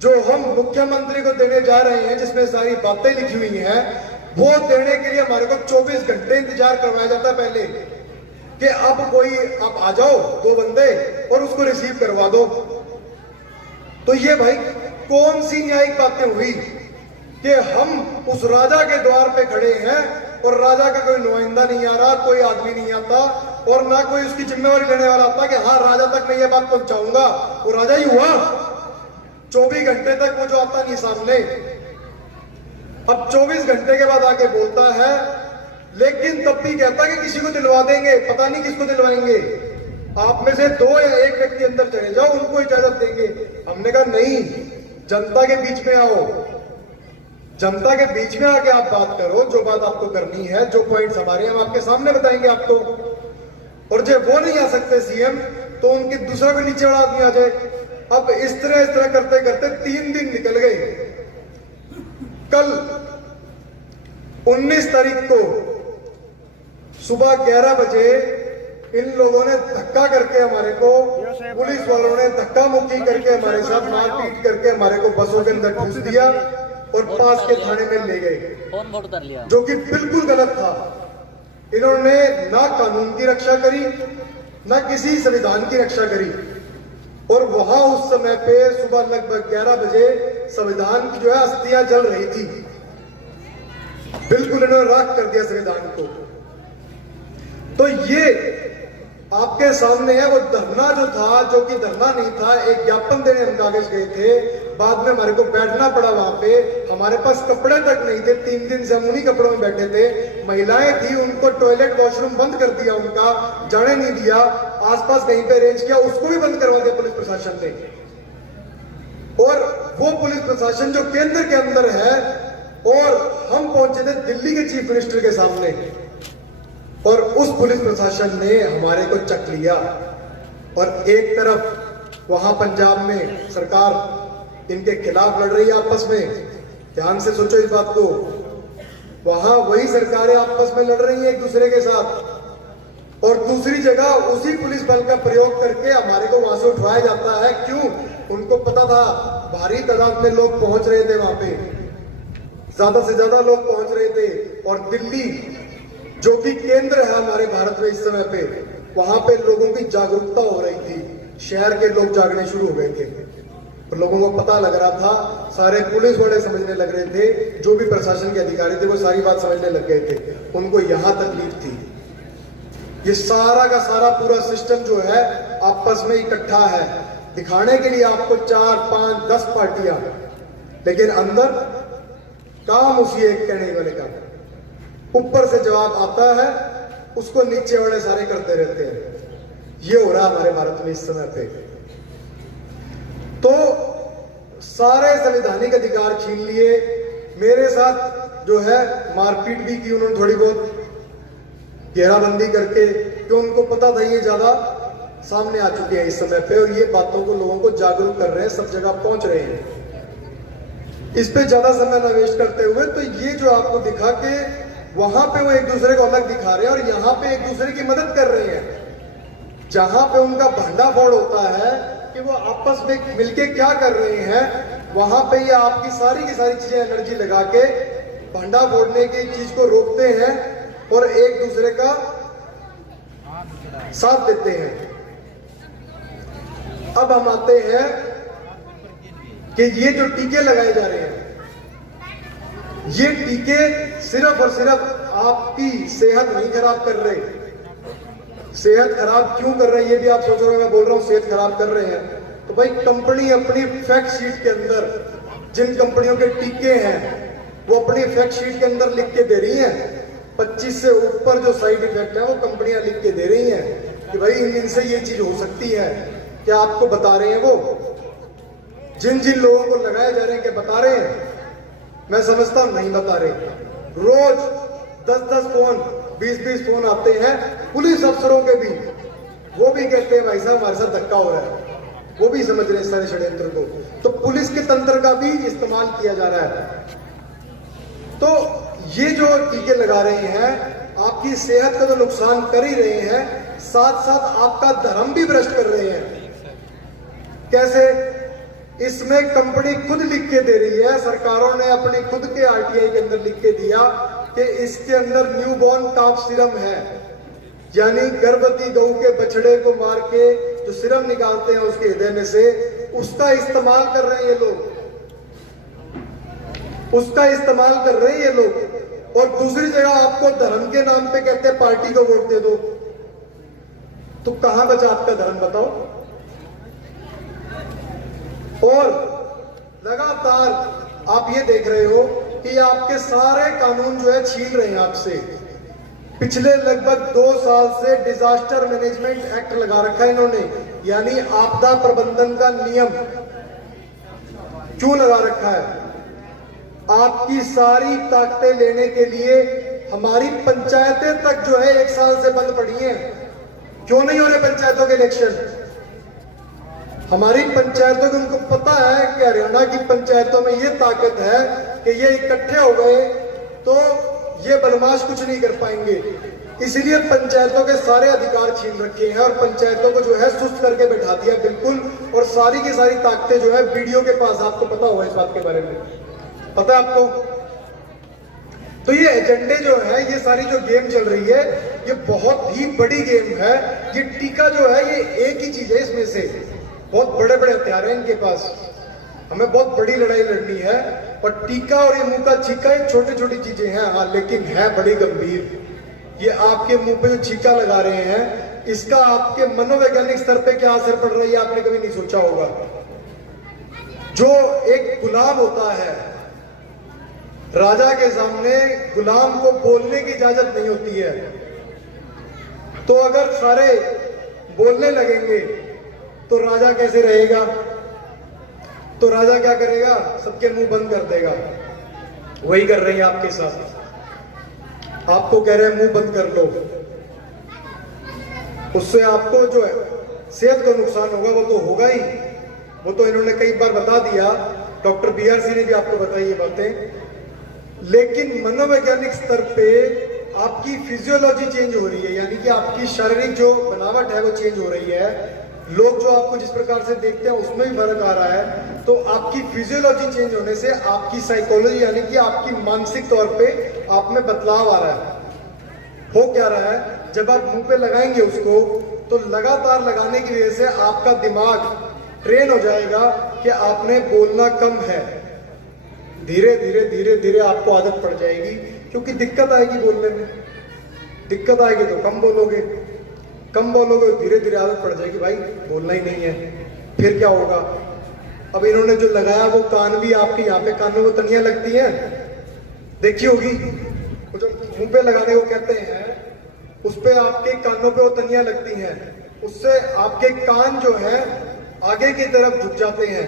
जो हम मुख्यमंत्री को देने जा रहे हैं जिसमें सारी बातें लिखी हुई हैं, वो देने के लिए हमारे को 24 घंटे इंतजार करवाया जाता है पहले कि अब कोई आप आ जाओ 2 बंदे और उसको रिसीव करवा दो। तो ये भाई कौन सी न्यायिक बातें हुई कि हम उस राजा के द्वार पे खड़े हैं और राजा का कोई नुमाइंदा नहीं आ रहा, कोई आदमी नहीं आता और ना कोई उसकी जिम्मेवारी लेने वाला आता कि हाँ राजा तक मैं ये बात पहुंचाऊंगा। वो राजा ही हुआ। 24 घंटे तक वो जो आता नहीं सामने, अब 24 घंटे के बाद आके बोलता है, लेकिन तब भी कहता है कि किसी को दिलवा देंगे, पता नहीं किसको दिलवाएंगे, आप में से 2 या 1 व्यक्ति अंदर चले जाओ, उनको इजाजत देंगे। हमने कहा नहीं, जनता के बीच में आओ, जनता के बीच में आके आप बात करो, जो बात आपको करनी है, जो पॉइंट्स हमारे हम आपके सामने बताएंगे आपको। और जब वो नहीं आ सकते सीएम, तो उनके दूसरा कोई नीचे वाला आदमी आ जाए। अब इस तरह करते करते 3 दिन निकल गए। कल 19 तारीख को सुबह 11 बजे इन लोगों ने धक्का करके हमारे को, पुलिस वालों ने धक्का मुक्की करके हमारे साथ मारपीट करके हमारे को बसों के अंदर घुस दिया और पास के थाने में ले गए, जो कि बिल्कुल गलत था। इन्होंने ना कानून की रक्षा करी, ना किसी संविधान की रक्षा करी। और वहां उस समय पे सुबह लगभग 11 बजे संविधान की जो है अस्थियां जल रही थी। बिल्कुल इन्होंने राख कर दिया संविधान को। तो ये आपके सामने है वो धरना जो था, जो कि धरना नहीं था, एक ज्ञापन देने हम कागज गए थे। बाद में हमारे को बैठना पड़ा वहां पे, हमारे पास कपड़े तक नहीं थे। 3 दिन से हम उन्हीं कपड़ों में बैठे थे। महिलाएं थी, उनको टॉयलेट वॉशरूम बंद कर दिया, उनका जाने नहीं दिया। आसपास कहीं पे अरेंज किया, उसको भी बंद करवा दिया पुलिस प्रशासन ने। और वो पुलिस प्रशासन जो केंद्र के अंदर है, और हम पहुंचे थे दिल्ली के चीफ मिनिस्टर के सामने, और उस पुलिस प्रशासन ने हमारे को चक लिया। और एक तरफ वहां पंजाब में सरकार इनके खिलाफ लड़ रही है आपस में, ध्यान से सोचो इस बात को। वहां वही सरकारें आपस में लड़ रही हैं एक दूसरे के साथ, और दूसरी जगह उसी पुलिस बल का प्रयोग करके हमारे को वहां से उठवाया जाता है। क्यों? उनको पता था भारी तादाद में लोग पहुंच रहे थे वहां पे, ज्यादा से ज्यादा लोग पहुंच रहे थे। और दिल्ली जो कि केंद्र है हमारे भारत में इस समय पे, वहां पे लोगों की जागरूकता हो रही थी, शहर के लोग जागने शुरू हो गए थे, और लोगों को पता लग रहा था, सारे पुलिस वाले समझने लग रहे थे, जो भी प्रशासन के अधिकारी थे वो सारी बात समझने लग गए थे। उनको यहां तकलीफ थी। ये सारा का सारा पूरा सिस्टम जो है आपस में इकट्ठा है, दिखाने के लिए आपको 4, 5, 10 पार्टियां, लेकिन अंदर काम उसी एक कहने वाले का। ऊपर से जवाब आता है, उसको नीचे वाले सारे करते रहते हैं। ये हो रहा है हमारे भारत में इस समय पे। तो सारे संवैधानिक अधिकार छीन लिए। मेरे साथ जो है मारपीट भी की उन्होंने थोड़ी बहुत, घेराबंदी करके, क्यों उनको पता था ये ज्यादा सामने आ चुके हैं इस समय पे, और ये बातों को लोगों को जागरूक कर रहे हैं, सब जगह पहुंच रहे हैं। इस पे ज्यादा समय न वेस्ट करते हुए, तो ये जो आपको दिखा के वहां पे वो एक दूसरे को अलग दिखा रहे हैं और यहाँ पे एक दूसरे की मदद कर रहे हैं। जहां पे उनका भंडाफोड़ होता है कि वो आपस में मिलके क्या कर रहे हैं, वहां पे ये आपकी सारी की सारी चीजें एनर्जी लगा के भंडा फोड़ने की चीज को रोकते हैं और एक दूसरे का साथ देते हैं। अब हम आते हैं कि ये जो टीके लगाए जा रहे हैं, ये टीके सिर्फ और सिर्फ आपकी सेहत नहीं खराब कर रहे। सेहत खराब क्यों कर रहे हैं ये भी आप सोच रहे हो, मैं बोल रहा हूं सेहत खराब कर रहे हैं। तो भाई कंपनी अपनी फैक्ट शीट के अंदर जिन कंपनियों के टीके हैं वो अपनी फैक्ट शीट के अंदर लिख के दे रही हैं। 25 से ऊपर जो साइड इफेक्ट है वो कंपनियां लिख के दे रही हैं कि भाई इनसे ये चीज हो सकती है। क्या आपको बता रहे हैं वो? जिन जिन लोगों को लगाए जा रहे हैं, क्या बता रहे हैं? मैं समझता हूं नहीं बता रहे। रोज 10-10 फोन, 20-20 फोन आते हैं पुलिस अफसरों के भी, वो भी कहते हैं भाई साहब हमारे साथ धक्का हो रहा है, वो भी समझ रहे हैं सारे षड्यंत्र को। तो पुलिस के तंत्र का भी इस्तेमाल किया जा रहा है। तो ये जो टीके लगा रहे हैं आपकी सेहत का तो नुकसान कर ही रहे हैं, साथ साथ आपका धर्म भी भ्रष्ट कर रहे हैं। कैसे? इसमें कंपनी खुद लिख के दे रही है, सरकारों ने अपने खुद के आरटीआई के अंदर लिख के दिया कि इसके अंदर न्यूबॉर्न काफ सीरम है, यानी गर्भवती गऊ के बछड़े को मार के जो सीरम निकालते हैं उसके हृदय में से, उसका इस्तेमाल कर रहे हैं ये लोग, उसका इस्तेमाल कर रहे हैं ये लोग। और दूसरी जगह आपको धर्म के नाम पे कहते हैं पार्टी को वोट दे दो। तो कहां बचा आपका धर्म बताओ? और लगातार आप ये देख रहे हो कि आपके सारे कानून जो है छीन रहे हैं आपसे। पिछले लगभग 2 साल से डिजास्टर मैनेजमेंट एक्ट लगा रखा है इन्होंने, यानी आपदा प्रबंधन का नियम क्यों लगा रखा है? आपकी सारी ताकतें लेने के लिए हमारी पंचायतें तक जो है 1 साल से बंद पड़ी हैं। क्यों नहीं हो रहे पंचायतों के इलेक्शन? हमारी पंचायतों को उनको पता है कि हरियाणा की पंचायतों में ये ताकत है कि ये इकट्ठे हो गए तो ये बदमाश कुछ नहीं कर पाएंगे, इसलिए पंचायतों के सारे अधिकार छीन रखे हैं और पंचायतों को जो है सुस्त करके बैठा दिया बिल्कुल। और सारी की सारी ताकतें जो है बीडीओ के पास। आपको पता होगा इस बात के बारे में, पता है आपको? तो ये एजेंडे जो है, ये सारी जो गेम चल रही है, ये बहुत ही बड़ी गेम है। ये टीका जो है ये एक ही चीज है, इसमें से बहुत बड़े बड़े हथियार हैं इनके पास, हमें बहुत बड़ी लड़ाई लड़नी है। और टीका और ये मुंह का छीका ये छोटी छोटी चीजें हैं, हाँ, लेकिन है बड़ी गंभीर। ये आपके मुंह पे जो छीका लगा रहे हैं, इसका आपके मनोवैज्ञानिक स्तर पे क्या असर पड़ रही है आपने कभी नहीं सोचा होगा। जो एक गुलाम होता है, राजा के सामने गुलाम को बोलने की इजाजत नहीं होती है, तो अगर सारे बोलने लगेंगे तो राजा कैसे रहेगा? तो राजा क्या करेगा? सबके मुंह बंद कर देगा। वही कर रहे हैं आपके साथ। आपको कह रहे हैं मुंह बंद कर लो, उससे आपको जो है सेहत का नुकसान होगा, वो तो होगा ही। वो तो इन्होंने कई बार बता दिया, डॉक्टर BRC ने भी आपको बताई ये बातें। लेकिन मनोवैज्ञानिक स्तर पे आपकी फिजियोलॉजी चेंज हो रही है, यानी कि आपकी शारीरिक जो बनावट है वो चेंज हो रही है। लोग जो आपको जिस प्रकार से देखते हैं उसमें भी फर्क आ रहा है। तो आपकी फिजियोलॉजी चेंज होने से आपकी साइकोलॉजी, यानी कि आपकी मानसिक तौर पे आप में बदलाव आ रहा है। हो क्या रहा है? जब आप मुंह पे लगाएंगे उसको, तो लगातार लगाने की वजह से आपका दिमाग ट्रेन हो जाएगा कि आपने बोलना कम है। धीरे धीरे धीरे धीरे आपको आदत पड़ जाएगी, क्योंकि दिक्कत आएगी बोलने में। दिक्कत आएगी तो कम बोलोगे, कम बोलोगे तो धीरे धीरे आदत पड़ जाएगी, भाई बोलना ही नहीं है। फिर क्या होगा? अब इन्होंने जो लगाया वो कान भी आपके यहाँ पे कानों को तनियां लगती हैं, देखी होगी, वो जो मुंह पे लगाने को कहते हैं, उस पे आपके कानों पे वो तनियां लगती हैं। उससे आपके कान जो है आगे की तरफ झुक जाते हैं,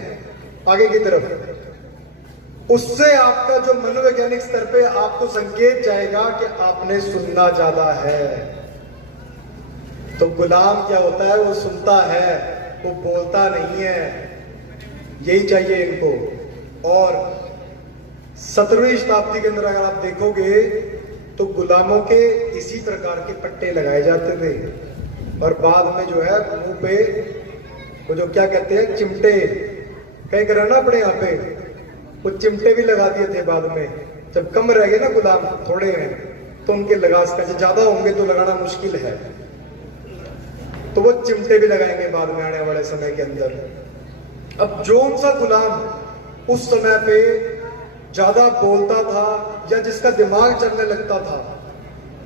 आगे की तरफ। उससे आपका जो मनोवैज्ञानिक स्तर पे आपको संकेत जाएगा कि आपने सुनना ज्यादा है। तो गुलाम क्या होता है? वो सुनता है, वो बोलता नहीं है। यही चाहिए इनको। और 17वीं शताब्दी के अंदर अगर आप देखोगे तो गुलामों के इसी प्रकार के पट्टे लगाए जाते थे, और बाद में जो है मुंह पे वो जो क्या कहते हैं चिमटे, कहीं कर ना अपने यहाँ पे, वो चिमटे भी लगा दिए थे बाद में। जब कम रह गए ना गुलाम, थोड़े हैं, तो उनके लगा सकते, ज्यादा होंगे तो लगाना मुश्किल है, तो वो चिमटे भी लगाएंगे बाद में आने वाले समय के अंदर। अब जो सा गुलाम उस समय पे ज्यादा बोलता था या जिसका दिमाग चलने लगता था,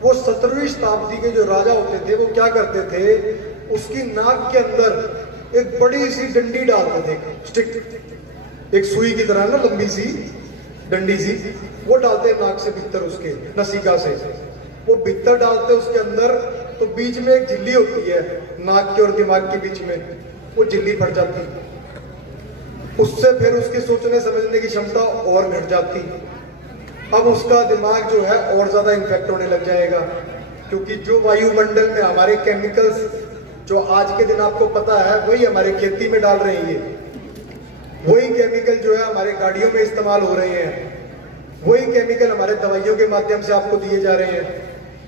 वो 17वीं शताब्दी के जो राजा होते थे वो क्या करते थे, उसकी नाक के अंदर एक बड़ी सी डंडी डालते थे, स्टिक, एक सुई की तरह ना, लंबी सी डंडी सी, वो डालते हैं नाक से भीतर, उसके नसिका से वो भीतर डालते उसके अंदर, तो बीच में एक झिल्ली होती है नाक के और दिमाग के बीच में, वो झिल्ली फट जाती, उससे फिर उसकी सोचने समझने की क्षमता और घट जाती। अब उसका दिमाग जो है और ज्यादा इन्फेक्ट होने लग जाएगा, क्योंकि जो वायुमंडल में हमारे केमिकल्स जो आज के दिन आपको पता है वही हमारे खेती में डाल रहे हैं, वही केमिकल जो है हमारे गाड़ियों में इस्तेमाल हो रहे हैं, वही केमिकल हमारे दवाइयों के माध्यम से आपको दिए जा रहे हैं।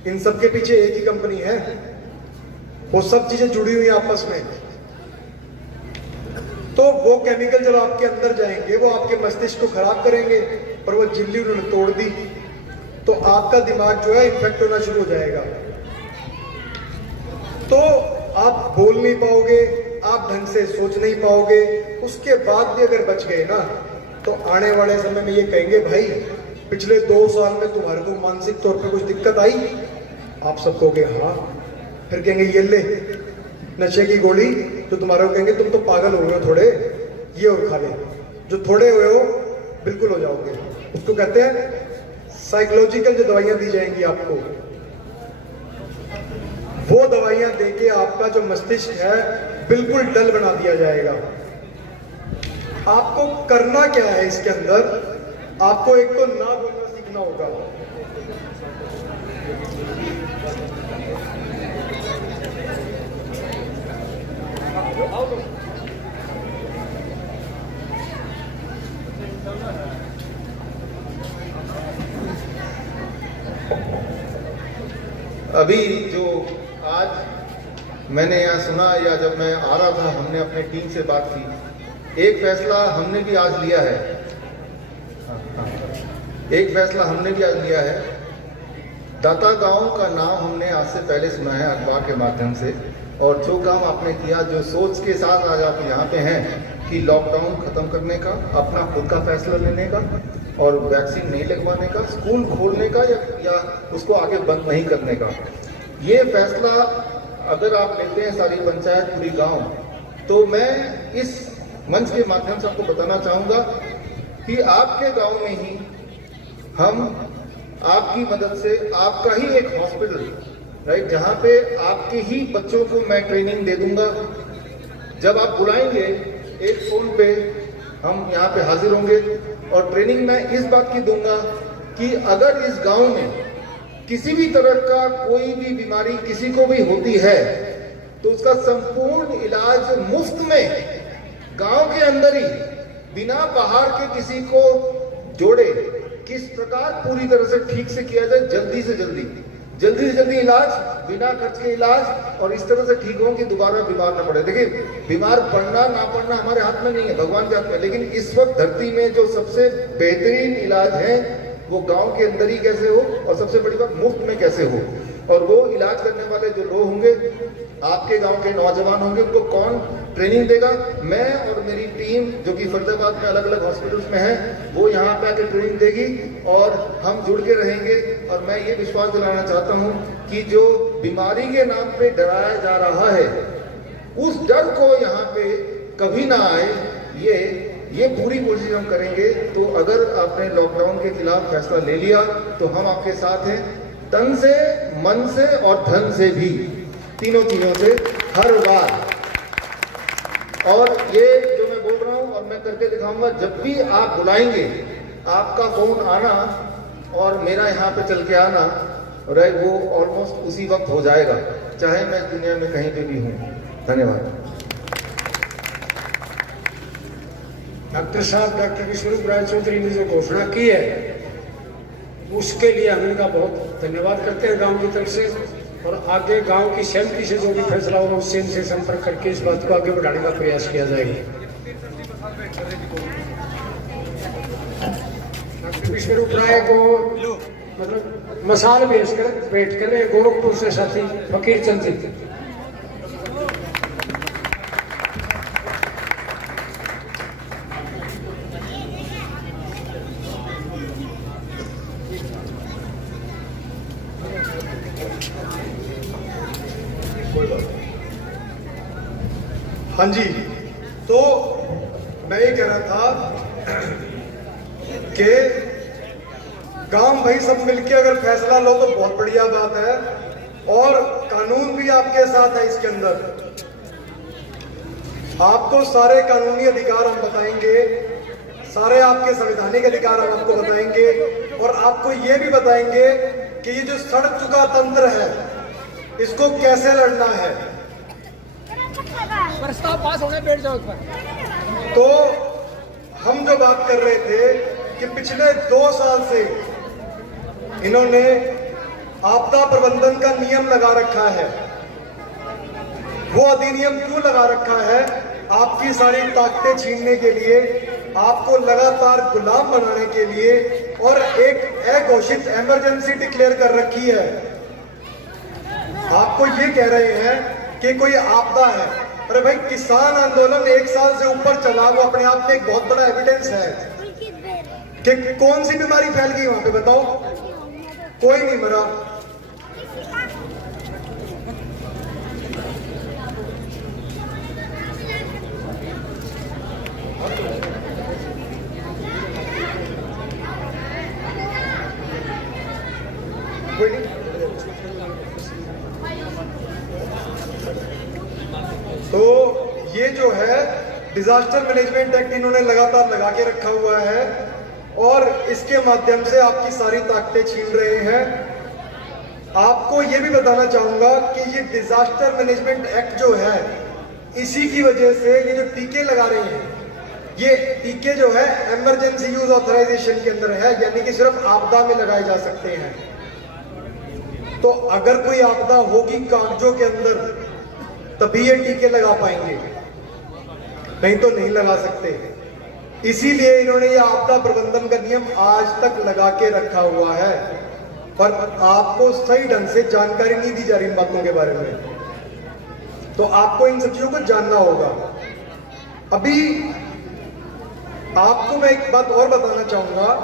इन सब के पीछे एक ही कंपनी है, वो सब चीजें जुड़ी हुई हैं आपस में। तो वो केमिकल जब आपके अंदर जाएंगे वो आपके मस्तिष्क को खराब करेंगे, और वो झिल्ली उन्होंने तोड़ दी तो आपका दिमाग जो है इन्फेक्ट होना शुरू हो जाएगा। तो आप बोल नहीं पाओगे, आप ढंग से सोच नहीं पाओगे, उसके बाद भी अगर बच गए ना तो आने वाले समय में ये कहेंगे भाई पिछले 2 साल में तुम्हारे को मानसिक तौर पे कुछ दिक्कत आई, आप सब कहोगे हाँ, फिर कहेंगे ये ले नशे की गोली, तो तुम्हारे को कहेंगे तुम तो पागल हो गए हो थोड़े, ये और खा ले, जो थोड़े हुए हो बिल्कुल हो जाओगे। उसको कहते हैं साइकोलॉजिकल जो दवाइयां दी जाएंगी आपको, वो दवाइयां देके आपका जो मस्तिष्क है बिल्कुल डल बना दिया जाएगा। आपको करना क्या है इसके अंदर, आपको एक तो ना बोलना सीखना होगा। अभी जो आज मैंने यहाँ सुना, या जब मैं आ रहा था हमने अपने टीम से बात की, एक फैसला हमने भी आज लिया है, एक फैसला हमने भी आज लिया है। दाता गांव का नाम हमने आज से पहले सुना है अखबार के माध्यम से, और जो काम आपने किया, जो सोच के साथ आज आप यहाँ पे हैं कि लॉकडाउन खत्म करने का, अपना खुद का फैसला लेने का और वैक्सीन नहीं लगवाने का, स्कूल खोलने का या उसको आगे बंद नहीं करने का, ये फैसला अगर आप लेते हैं सारी पंचायत, पूरी गांव, तो मैं इस मंच के माध्यम से आपको बताना चाहूँगा कि आपके गांव में ही हम आपकी मदद से आपका ही एक हॉस्पिटल, राइट, जहाँ पे आपके ही बच्चों को मैं ट्रेनिंग दे दूंगा। जब आप बुलाएंगे एक फोन पे हम यहाँ पे हाजिर होंगे, और ट्रेनिंग मैं इस बात की दूंगा कि अगर इस गांव में किसी भी तरह का कोई भी बीमारी किसी को भी होती है तो उसका संपूर्ण इलाज मुफ्त में गांव के अंदर ही, बिना बाहर के किसी को जोड़े, किस प्रकार पूरी तरह से ठीक से किया जाए, जल्दी से जल्दी इलाज, बिना खर्च के इलाज, और इस तरह से ठीक हो कि दोबारा बीमार ना पड़े। देखिए, बीमार पड़ना ना पड़ना हमारे हाथ में नहीं है, भगवान के हाथ में, लेकिन इस वक्त धरती में जो सबसे बेहतरीन इलाज है वो गांव के अंदर ही कैसे हो, और सबसे बड़ी बात मुफ्त में कैसे हो। और वो इलाज करने वाले जो लोग होंगे, आपके गांव के नौजवान होंगे, उनको कौन ट्रेनिंग देगा? मैं और मेरी टीम जो कि फरीदाबाद में अलग अलग हॉस्पिटल्स में है, वो यहाँ पे आकर ट्रेनिंग देगी और हम जुड़ के रहेंगे। और मैं ये विश्वास दिलाना चाहता हूँ कि जो बीमारी के नाम पे डराया जा रहा है, उस डर को यहाँ पे कभी ना आए, ये पूरी कोशिश हम करेंगे। तो अगर आपने लॉकडाउन के खिलाफ फैसला ले लिया तो हम आपके साथ हैं, तन से, मन से और धन से भी, तीनों चीजों से हर बार। और ये जो मैं बोल रहा हूँ और मैं करके दिखाऊंगा, जब भी आप बुलाएंगे, आपका फोन आना और मेरा यहाँ पे चल के आना, राइट, वो ऑलमोस्ट उसी वक्त हो जाएगा, चाहे मैं दुनिया में कहीं पे भी हूँ। धन्यवाद। डॉक्टर साहब, डॉक्टर विश्वरूप राय चौधरी ने जो घोषणा की है उसके लिए हम इनका बहुत धन्यवाद करते हैं गांव की तरफ से, और आगे गांव की सहमति से जो भी फैसला होगा उससे इनसे संपर्क करके इस बात को आगे बढ़ाने का प्रयास किया जाएगा। डॉक्टर विश्वरूप राय को मतलब मसाल भेंट कर गोरखपुर से साथी फकीर चंद जी। हाँ जी, तो मैं ये कह रहा था कि गांव भाई सब मिलके अगर फैसला लो तो बहुत बढ़िया बात है, और कानून भी आपके साथ है इसके अंदर। आपको सारे कानूनी अधिकार हम बताएंगे, सारे आपके संवैधानिक अधिकार हम आपको बताएंगे, और आपको ये भी बताएंगे कि ये जो सड़ चुका तंत्र है इसको कैसे लड़ना है। प्रस्ताव पास होने बैठ जाओ पर। तो हम जो बात कर रहे थे कि पिछले 2 साल से इन्होंने आपदा प्रबंधन का नियम लगा रखा है। वो अधिनियम क्यों लगा रखा है? आपकी सारी ताकतें छीनने के लिए, आपको लगातार गुलाम बनाने के लिए, और एक अघोषित इमरजेंसी डिक्लेयर कर रखी है। आपको ये कह रहे हैं कि कोई आपदा है। अरे भाई, किसान आंदोलन 1 साल से ऊपर चला, वो अपने आप में एक बहुत बड़ा एविडेंस है कि कौन सी बीमारी फैल गई वहां पे, बताओ? कोई नहीं मरा। कोई नहीं। तो ये जो है डिजास्टर मैनेजमेंट एक्ट इन्होंने लगातार लगा के रखा हुआ है, और इसके माध्यम से आपकी सारी ताकतें छीन रहे हैं। आपको ये भी बताना चाहूंगा कि ये डिजास्टर मैनेजमेंट एक्ट जो है, इसी की वजह से ये जो टीके लगा रहे हैं, ये टीके जो है इमरजेंसी यूज ऑथराइजेशन के अंदर है, यानी कि सिर्फ आपदा में लगाए जा सकते हैं। तो अगर कोई आपदा होगी कागजों के अंदर, तभी ये टीके लगा पाएंगे, नहीं तो नहीं लगा सकते। इसीलिए इन्होंने ये आपदा प्रबंधन का नियम आज तक लगा के रखा हुआ है, पर आपको सही ढंग से जानकारी नहीं दी जा रही इन बातों के बारे में। तो आपको इन सब चीजों को जानना होगा। अभी आपको मैं एक बात और बताना चाहूंगा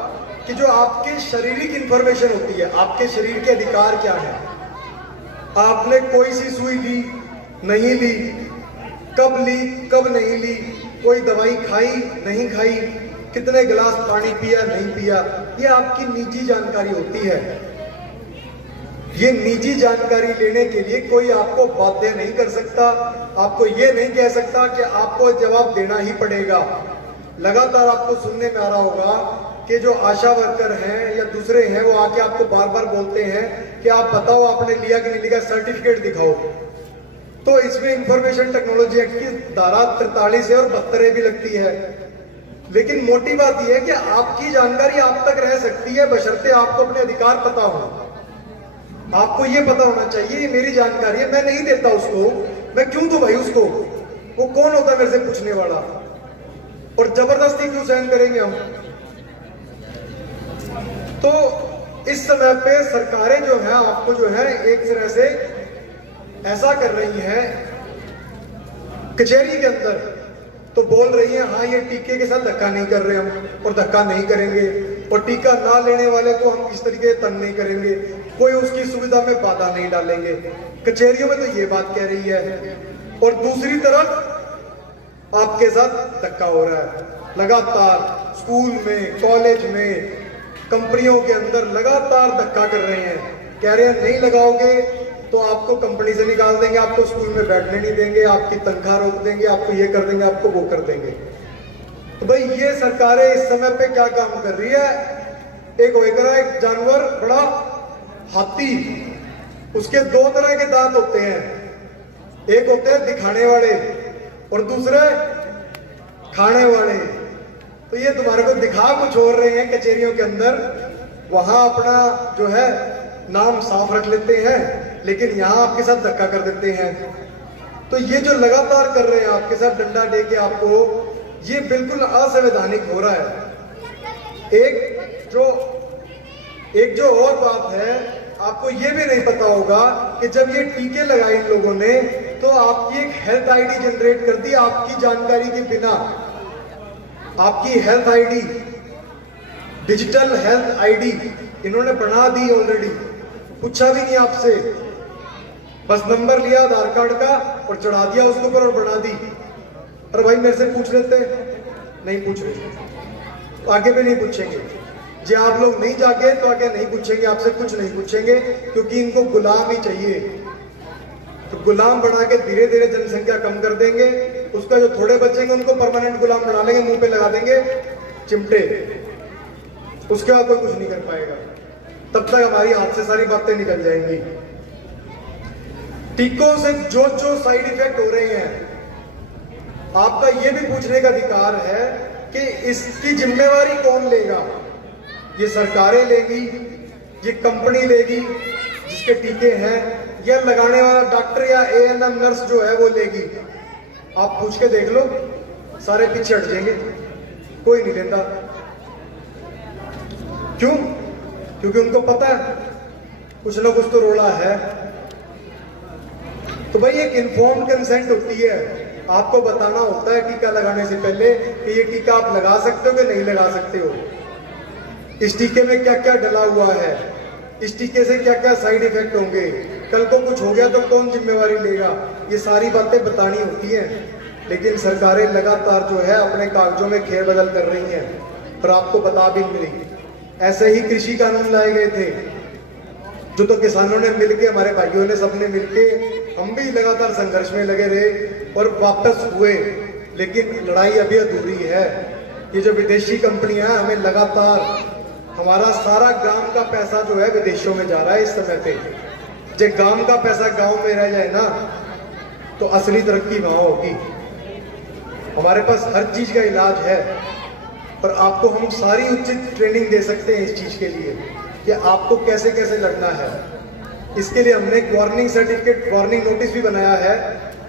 कि जो आपके शारीरिक इंफॉर्मेशन होती है, आपके शरीर के अधिकार क्या है। आपने कोई सी सुई ली, नहीं ली, कब ली, कब नहीं ली, कोई दवाई खाई, नहीं खाई, कितने गिलास पानी पिया, नहीं पिया, ये आपकी निजी जानकारी होती है। ये निजी जानकारी लेने के लिए कोई आपको बाध्य नहीं कर सकता, आपको ये नहीं कह सकता कि आपको जवाब देना ही पड़ेगा। लगातार आपको सुनने में आ रहा होगा कि जो आशा वर्कर हैं या दूसरे हैं, वो आके आपको बार बार बोलते हैं कि आप बताओ आपने लिया कि नहीं लिया, सर्टिफिकेट दिखाओ। तो इसमें इंफॉर्मेशन टेक्नोलॉजी एक्ट की धारा 43 है और 72 भी लगती है। लेकिन मोटी बात यह है कि आपकी जानकारी आप तक रह सकती है, बशर्ते आपको अपने अधिकार पता हो। आपको ये पता होना चाहिए ये मेरी जानकारी है, मैं नहीं देता उसको, मैं क्यों दूं भाई उसको? वो कौन होता है मेरे से पूछने वाला? और जबरदस्ती क्यों सहन करेंगे हम? तो इस समय पे सरकारें जो है आपको जो है एक तरह से ऐसा कर रही है, कचहरी के अंदर तो बोल रही है हाँ ये टीके के साथ धक्का नहीं कर रहे हम, और धक्का नहीं करेंगे, और टीका ना लेने वाले को हम किस तरीके से तंग नहीं करेंगे, कोई उसकी सुविधा में बाधा नहीं डालेंगे। कचहरियों में तो ये बात कह रही है, और दूसरी तरफ आपके साथ धक्का हो रहा है लगातार। स्कूल में, कॉलेज में, कंपनियों के अंदर लगातार धक्का कर रहे हैं, कह रहे हैं नहीं लगाओगे तो आपको कंपनी से निकाल देंगे, आपको स्कूल में बैठने नहीं देंगे, आपकी तनख्वाह रोक देंगे, आपको ये कर देंगे, आपको वो कर देंगे। तो भाई ये सरकारें इस समय पे क्या काम कर रही है? एक होएगा एक जानवर बड़ा हाथी, उसके 2 तरह के दांत होते हैं, एक होते हैं दिखाने वाले और दूसरे खाने वाले। तो ये तुम्हारे को दिखा कुछ छोड़ रहे हैं कचहरियों के अंदर, वहां अपना जो है नाम साफ रख लेते हैं, लेकिन यहां आपके साथ धक्का कर देते हैं। तो ये जो लगातार कर रहे हैं आपके साथ डंडा दे के आपको, ये बिल्कुल असंवैधानिक हो रहा है। एक जो और बात है, आपको ये भी नहीं पता होगा कि जब ये टीके लगाए इन लोगों ने तो आपकी एक हेल्थ आईडी जनरेट कर दी आपकी जानकारी के बिना। आपकी health ID, digital health ID इन्होंने बना दी ऑलरेडी, पूछा भी नहीं आपसे, बस नंबर लिया आधार कार्ड का और चढ़ा दिया उसके ऊपर और बना दी। और भाई मेरे से पूछ लेते, नहीं पूछ रहे, आगे भी नहीं पूछेंगे। जे आप लोग नहीं जागे तो आगे नहीं पूछेंगे, आपसे कुछ नहीं पूछेंगे, क्योंकि इनको गुलाम ही चाहिए। तो गुलाम बना के धीरे धीरे जनसंख्या कम कर देंगे, उसका जो थोड़े बचेंगे उनको परमानेंट गुलाम बना लेंगे, मुंह पे लगा देंगे चिमटे, उसके बाद कोई कुछ नहीं कर पाएगा। तब तक हमारी हाथ से सारी बातें निकल जाएंगी। टीकों से जो जो साइड इफेक्ट हो रहे हैं, आपका ये भी पूछने का अधिकार है कि इसकी जिम्मेवारी कौन लेगा। ये सरकारें लेगी, ये कंपनी लेगी जिसके टीके हैं, या लगाने वाला डॉक्टर या एएनएम नर्स जो है वो लेगी। आप पूछ के देख लो, सारे पीछे हट जाएंगे, कोई नहीं लेता। क्यों? क्योंकि उनको पता है कुछ ना कुछ तो रोड़ा है। तो भाई एक इन्फॉर्म्ड कंसेंट होती है, आपको बताना होता है टीका लगाने से पहले कि ये टीका आप लगा सकते हो कि नहीं लगा सकते हो, इस टीके में क्या क्या डला हुआ है, इस टीके से क्या क्या साइड इफेक्ट होंगे, कल को कुछ हो गया तो कौन जिम्मेवारी लेगा। ये सारी बातें बतानी होती हैं। लेकिन सरकारें लगातार जो है अपने कागजों में खेल बदल कर रही हैं, पर आपको बता भी नहीं रही। ऐसे ही कृषि कानून लाए गए थे, जो तो किसानों ने मिलके, हमारे भाइयों ने, सबने मिलके, हम भी लगातार संघर्ष में लगे रहे और वापस हुए। लेकिन लड़ाई अभी अधूरी है। ये जो विदेशी कंपनियां हैं, हमें लगातार, हमारा सारा गांव का पैसा जो है विदेशों में जा रहा है इस समय पे। जब गांव का पैसा गांव में रह जाए ना, तो असली तरक्की वहां होगी। हमारे पास हर चीज का इलाज है, पर आपको हम सारी उचित ट्रेनिंग दे सकते हैं इस चीज के लिए कि आपको कैसे कैसे लड़ना है। इसके लिए हमने एक वार्निंग सर्टिफिकेट, वार्निंग नोटिस भी बनाया है।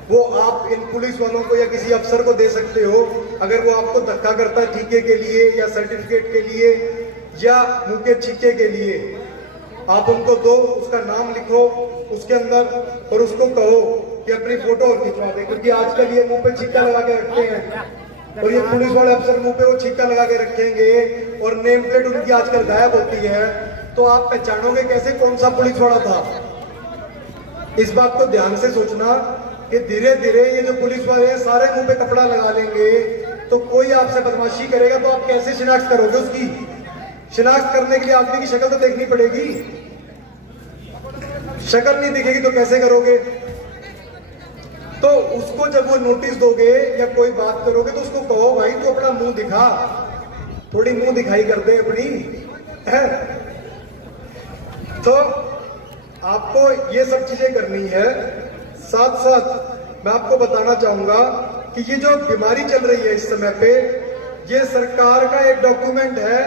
वो आप इन पुलिस वालों को या किसी अफसर को दे सकते हो, अगर वो आपको धक्का करता है टीके के लिए या सर्टिफिकेट के लिए या मुंह के छीके के लिए, आप उनको दो, उसका नाम लिखो उसके अंदर और उसको कहो कि अपनी फोटो और खिंचवा दे। क्योंकि आजकल ये मुंह पे छीका लगा के रखते हैं और ये पुलिस वाले अफसर मुंह पे वो छीका लगा के रखेंगे और नेम प्लेट उनकी आजकल गायब होती है, तो आप पहचानोगे कैसे कौन सा पुलिस वाला था। इस बात को ध्यान से सोचना कि धीरे धीरे ये जो पुलिस वाले हैं सारे मुंह पे कपड़ा लगा लेंगे, तो कोई आपसे बदमाशी करेगा तो आप कैसे शिनाख्त करोगे उसकी। शिनाख्त करने के लिए आदमी की शक्ल तो देखनी पड़ेगी, शक्ल नहीं दिखेगी तो कैसे करोगे। तो उसको जब वो नोटिस दोगे या कोई बात करोगे तो उसको कहो भाई तू अपना मुंह दिखा, थोड़ी मुंह दिखाई कर दे अपनी है। तो आपको ये सब चीजें करनी है। साथ साथ मैं आपको बताना चाहूंगा कि ये जो बीमारी चल रही है इस समय पे, ये सरकार का एक डॉक्यूमेंट है।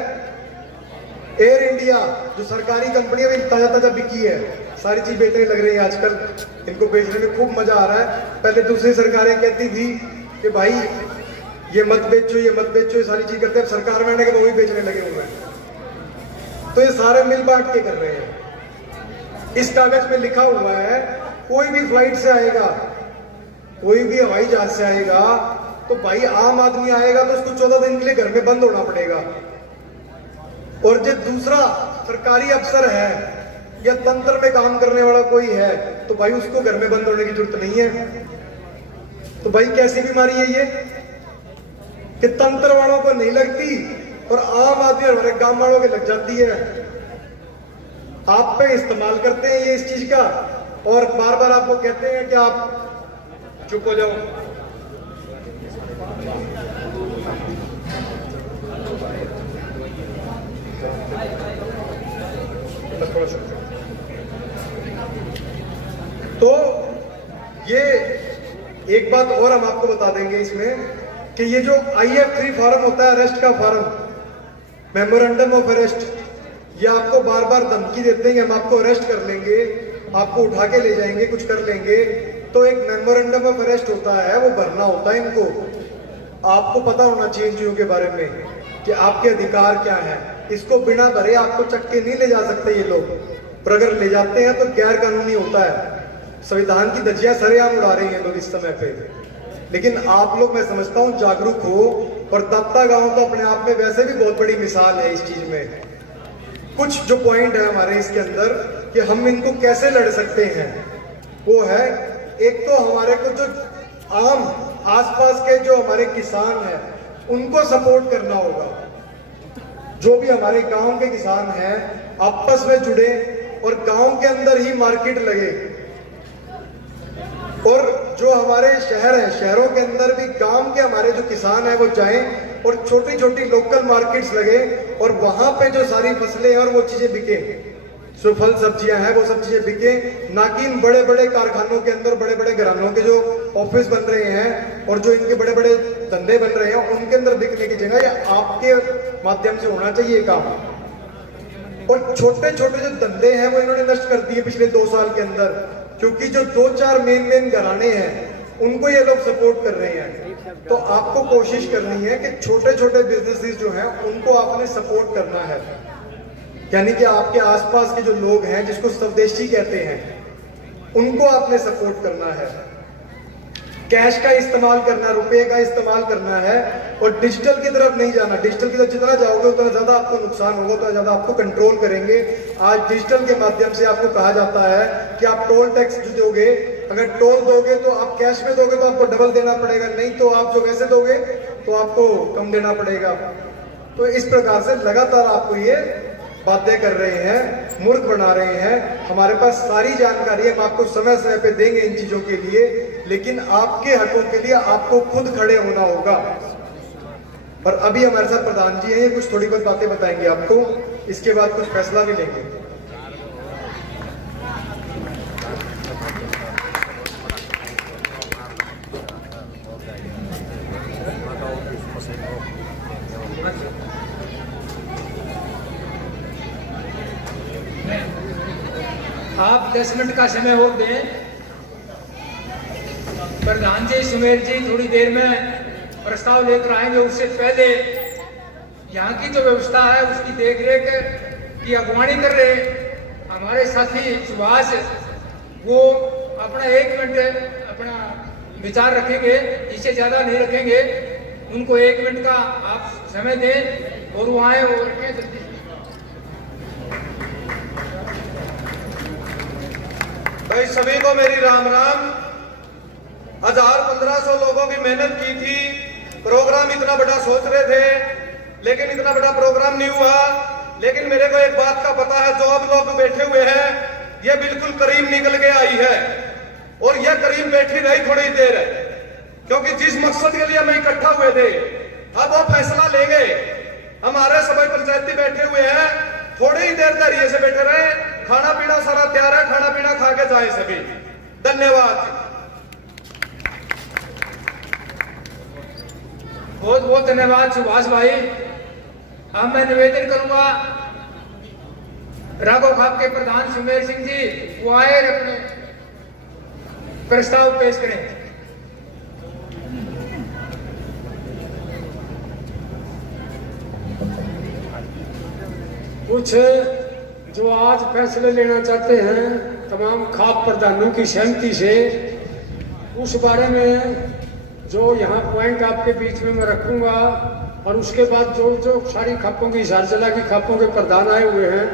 एयर इंडिया जो सरकारी कंपनी है, ताजा ताजा बिकी है, सारी चीज बेचने लग रही है आजकल, इनको बेचने में खूब मजा आ रहा है। पहले दूसरी सरकारें कहती थी कि भाई ये मत बेचो, ये मत बेचो, ये सारी चीज करते हैं। सरकार में आने के वो भी बेचने लगे हुए हैं। तो ये सारे मिल बांट के कर रहे हैं। इस कागज में लिखा हुआ है कोई भी फ्लाइट से आएगा, कोई भी हवाई जहाज से आएगा, तो भाई आम आदमी आएगा तो उसको 14 दिन के लिए घर में बंद होना पड़ेगा। और जो दूसरा सरकारी अफसर है या तंत्र में काम करने वाला कोई है, तो भाई उसको घर में बंद होने की जरूरत नहीं है। तो भाई कैसी बीमारी है ये कि तंत्र वालों को नहीं लगती और आम आदमी हमारे गांव वालों के लग जाती है। आप पे इस्तेमाल करते हैं ये इस चीज का, और बार बार आपको कहते हैं कि आप चुप हो जाओ। तो ये एक बात और हम आपको बता देंगे इसमें कि ये जो IF3 फॉर्म होता है, अरेस्ट का फॉर्म, मेमोरेंडम ऑफ अरेस्ट, ये आपको बार बार धमकी देते हैं हम आपको अरेस्ट कर लेंगे, आपको उठा के ले जाएंगे, कुछ कर लेंगे। तो एक मेमोरेंडम ऑफ अरेस्ट होता है, वो भरना होता है इनको। आपको पता होना चाहिए इन चीजों के बारे में कि आपके अधिकार क्या है। इसको बिना भरे आपको चक्के नहीं ले जा सकते ये लोग, पर अगर ले जाते हैं तो गैर कानूनी होता है। संविधान की धज्जियां सरेआम उड़ा रहे हैं लोग इस समय पे। लेकिन आप लोग, मैं समझता हूं, जागरूक हो। और दत्ता गांव तो अपने आप में वैसे भी बहुत बड़ी मिसाल है इस चीज में। कुछ जो पॉइंट है हमारे इसके अंदर कि हम इनको कैसे लड़ सकते हैं, वो है एक तो हमारे को जो आम आसपास के जो हमारे किसान हैं उनको सपोर्ट करना होगा। जो भी हमारे गांव के किसान हैं आपस में जुड़े और गांव के अंदर ही मार्केट लगे, और जो हमारे शहर हैं शहरों के अंदर भी गांव के हमारे जो किसान हैं वो जाएं और छोटी छोटी लोकल मार्केट्स लगे और वहां पे जो सारी फसलें हैं और वो चीजें बिके, जो फल सब्जियां हैं वो सब चीजें बिके, ना कि इन बड़े बड़े कारखानों के अंदर बड़े बड़े घरानों के जो ऑफिस बन रहे हैं और जो इनके बड़े बड़े धंधे बन रहे हैं उनके अंदर बिकने की जगह ये आपके माध्यम से होना चाहिए काम। और छोटे छोटे जो धंधे हैं वो इन्होंने नष्ट कर दिए पिछले 2 साल के अंदर, क्योंकि जो 2-4 मेन घराने हैं उनको ये लोग सपोर्ट कर रहे हैं। तो आपको कोशिश करनी है कि छोटे छोटे बिजनेसेस जो हैं उनको आपने सपोर्ट करना है, यानी कि आपके आसपास के जो लोग हैं जिसको स्वदेशी कहते हैं उनको आपने सपोर्ट करना है। कैश का इस्तेमाल करना है, रुपए का इस्तेमाल करना है और डिजिटल की तरफ नहीं जाना। डिजिटल की तरफ जितना जाओगे उतना ज्यादा आपको नुकसान होगा, उतना ज्यादा आपको कंट्रोल करेंगे। आज डिजिटल के माध्यम से आपको कहा जाता है कि आप टोल टैक्स जो दोगे, अगर टोल दोगे तो आप कैश में दोगे तो आपको डबल देना पड़ेगा, नहीं तो आप जो वैसे दोगे तो आपको कम देना पड़ेगा। तो इस प्रकार से लगातार आपको ये बातें कर रहे हैं, मूर्ख बना रहे हैं। हमारे पास सारी जानकारी है, हम आपको समय समय पे देंगे इन चीजों के लिए, लेकिन आपके हकों के लिए आपको खुद खड़े होना होगा। और अभी हमारे साथ प्रधान जी हैं, ये कुछ थोड़ी बहुत बातें बताएंगे आपको, इसके बाद कुछ फैसला भी लेंगे। आप 10 मिनट का समय और दें। प्रधान जी सुमेर जी थोड़ी देर में प्रस्ताव लेकर आएंगे, उससे पहले यहाँ की जो व्यवस्था है उसकी देखरेख की अगवानी कर रहे हमारे साथी सुभाष, वो अपना 1 मिनट अपना विचार रखेंगे, इससे ज्यादा नहीं रखेंगे। उनको 1 मिनट का आप समय दें और वो आए और रखें जल्दी। भाई सभी को मेरी राम राम। 1000-1500 लोगों की मेहनत की थी, प्रोग्राम इतना बड़ा सोच रहे थे, लेकिन इतना बड़ा प्रोग्राम नहीं हुआ। लेकिन मेरे को एक बात का पता है, जो अब लोग बैठे हुए हैं ये बिल्कुल करीम निकल के आई है, और ये करीम बैठी रही थोड़ी देर, क्योंकि जिस मकसद के लिए हम इकट्ठा हुए थे अब वो फैसला लेंगे। हमारे सभी पंचायती बैठे हुए हैं, थोड़ी ही देर धैर्य से बैठे रहे, खाना पीना सारा तैयार है, खाना पीना खा के जाए सभी। धन्यवाद। बहुत बहुत धन्यवाद सुभाष भाई। अब मैं निवेदन करूंगा राघव खाप के प्रधान सुमेर सिंह जी, वो आए अपने प्रस्ताव पेश करें। कुछ जो आज फैसले लेना चाहते हैं तमाम खाप प्रधानों की सहमति से, उस बारे में जो यहाँ पॉइंट आपके बीच में मैं रखूंगा, और उसके बाद जो सारी खापों की हिसारचला की खापों के प्रधान आए हुए हैं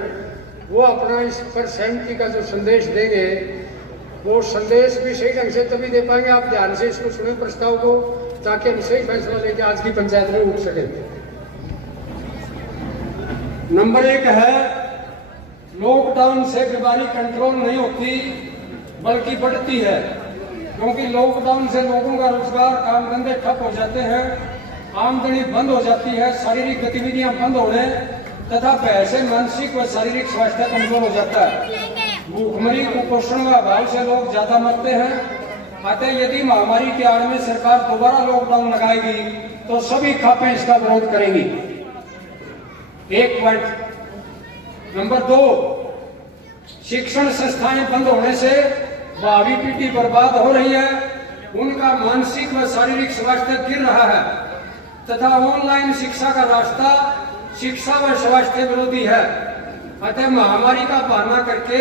वो अपना इस पर सहमति का जो संदेश देंगे, वो संदेश भी सही ढंग से तभी दे पाएंगे। आप ध्यान से इसको सुने प्रस्ताव को, ताकि हम सही फैसला लेके आज की पंचायत में उठ सके। नंबर 1 है, लॉकडाउन से बीमारी कंट्रोल नहीं होती बल्कि बढ़ती है, क्योंकि लॉकडाउन से लोगों का रोजगार, काम धंधे ठप हो जाते हैं, आमदनी बंद हो जाती है, शारीरिक गतिविधियां बंद होने तथा वैसे मानसिक व शारीरिक स्वास्थ्य कमजोर हो जाता है। भूखमरी, कुपोषण व अभाव से लोग ज्यादा मरते हैं। अतः यदि महामारी के आड़ में सरकार दोबारा लॉकडाउन लगाएगी तो सभी खापें इसका विरोध करेंगी। 1 पॉइंट। नंबर 2, शिक्षण संस्थाएं बंद होने से भावी पीढ़ी बर्बाद हो रही है, उनका मानसिक व शारीरिक स्वास्थ्य गिर रहा है तथा ऑनलाइन शिक्षा का रास्ता शिक्षा व स्वास्थ्य विरोधी है। अतः महामारी का बहाना करके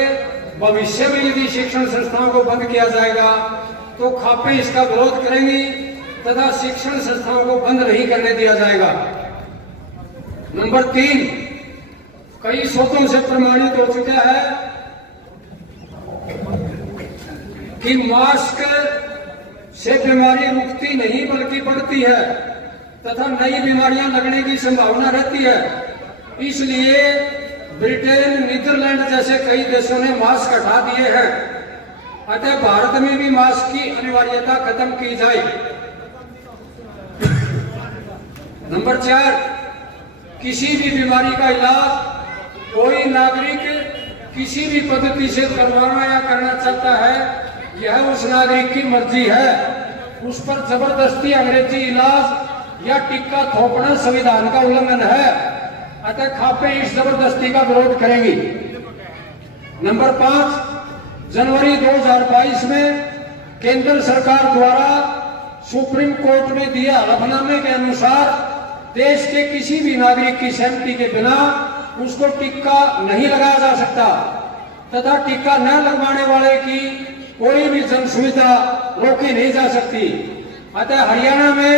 भविष्य में यदि शिक्षण संस्थाओं को बंद किया जाएगा तो खापें इसका विरोध करेंगी तथा शिक्षण संस्थाओं को बंद नहीं करने दिया जाएगा। नंबर 3, कई स्रोतों से प्रमाणित हो चुका है कि मास्क से बीमारी रुकती नहीं बल्कि बढ़ती है तथा नई बीमारियां लगने की संभावना रहती है। इसलिए ब्रिटेन, नीदरलैंड जैसे कई देशों ने मास्क हटा दिए हैं। अतः भारत में भी मास्क की अनिवार्यता खत्म की जाए। नंबर 4, किसी भी बीमारी का इलाज कोई नागरिक किसी भी पद्धति से करवाना या करना चाहता है, यह उस नागरिक की मर्जी है। उस पर जबरदस्ती अंग्रेजी इलाज या टीका थोपना संविधान का उल्लंघन है। अतः खापे इस जबरदस्ती का विरोध करेंगी। नंबर 5, जनवरी 2022 में केंद्र सरकार द्वारा सुप्रीम कोर्ट में दिए हलफनामे के अनुसार देश के किसी भी नागरिक की सहमति के बिना उसको टीका नहीं लगाया जा सकता तथा टीका न लगवाने वाले की कोई भी जन सुविधा रोकी नहीं जा सकती। अतः हरियाणा में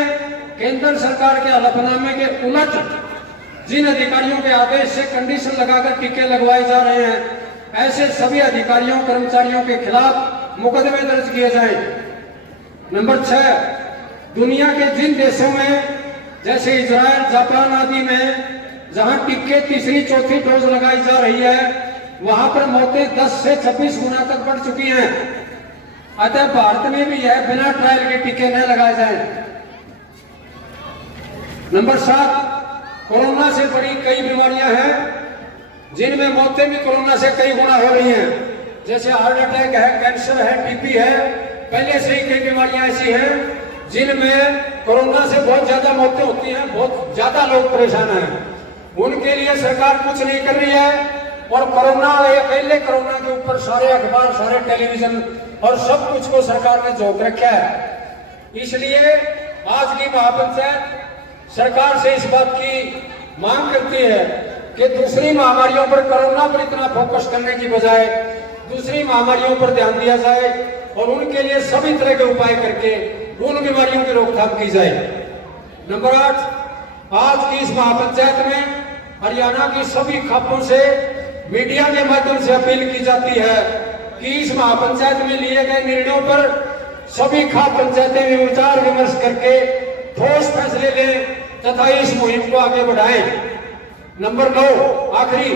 केंद्र सरकार के हलफनामे के उलट जिन अधिकारियों के आदेश से कंडीशन लगाकर टीके लगवाए जा रहे हैं, ऐसे सभी अधिकारियों कर्मचारियों के खिलाफ मुकदमे दर्ज किए जाएं। नंबर 6, दुनिया के जिन देशों में जैसे इजराइल, जापान आदि में जहां टीके तीसरी चौथी डोज लगाई जा रही है, वहां पर मौतें 10 से 26 गुना तक बढ़ चुकी हैं। अतः भारत में भी यह बिना ट्रायल के टीके न लगाए जाएं। नंबर 7, कोरोना से बड़ी कई बीमारियां हैं जिनमें मौतें भी कोरोना से कई गुना हो रही हैं। जैसे हार्ट अटैक है, कैंसर है, टीबी है। पहले से ही कई बीमारियां ऐसी हैं जिनमें कोरोना से बहुत ज्यादा मौतें होती हैं, बहुत ज्यादा लोग परेशान हैं। उनके लिए सरकार कुछ नहीं कर रही है और कोरोना पहले कोरोना के ऊपर सारे अखबार, सारे टेलीविजन और सब कुछ को सरकार ने झोंक रखा है। इसलिए आज की महापंचायत सरकार से इस बात की मांग करती है कि दूसरी महामारियों पर कोरोना पर इतना फोकस करने की बजाय दूसरी महामारियों पर ध्यान दिया जाए और उनके लिए सभी तरह के उपाय करके उन बीमारियों की रोकथाम की जाए। नंबर 8, आज की इस महापंचायत में हरियाणा की सभी खापों से मीडिया के माध्यम से अपील की जाती है कि इस महापंचायत में लिए गए निर्णयों पर सभी खाप पंचायतें में विचार विमर्श करके ठोस फैसले लें तथा इस मुहिम को आगे बढ़ाएं। नंबर 9, आखिरी,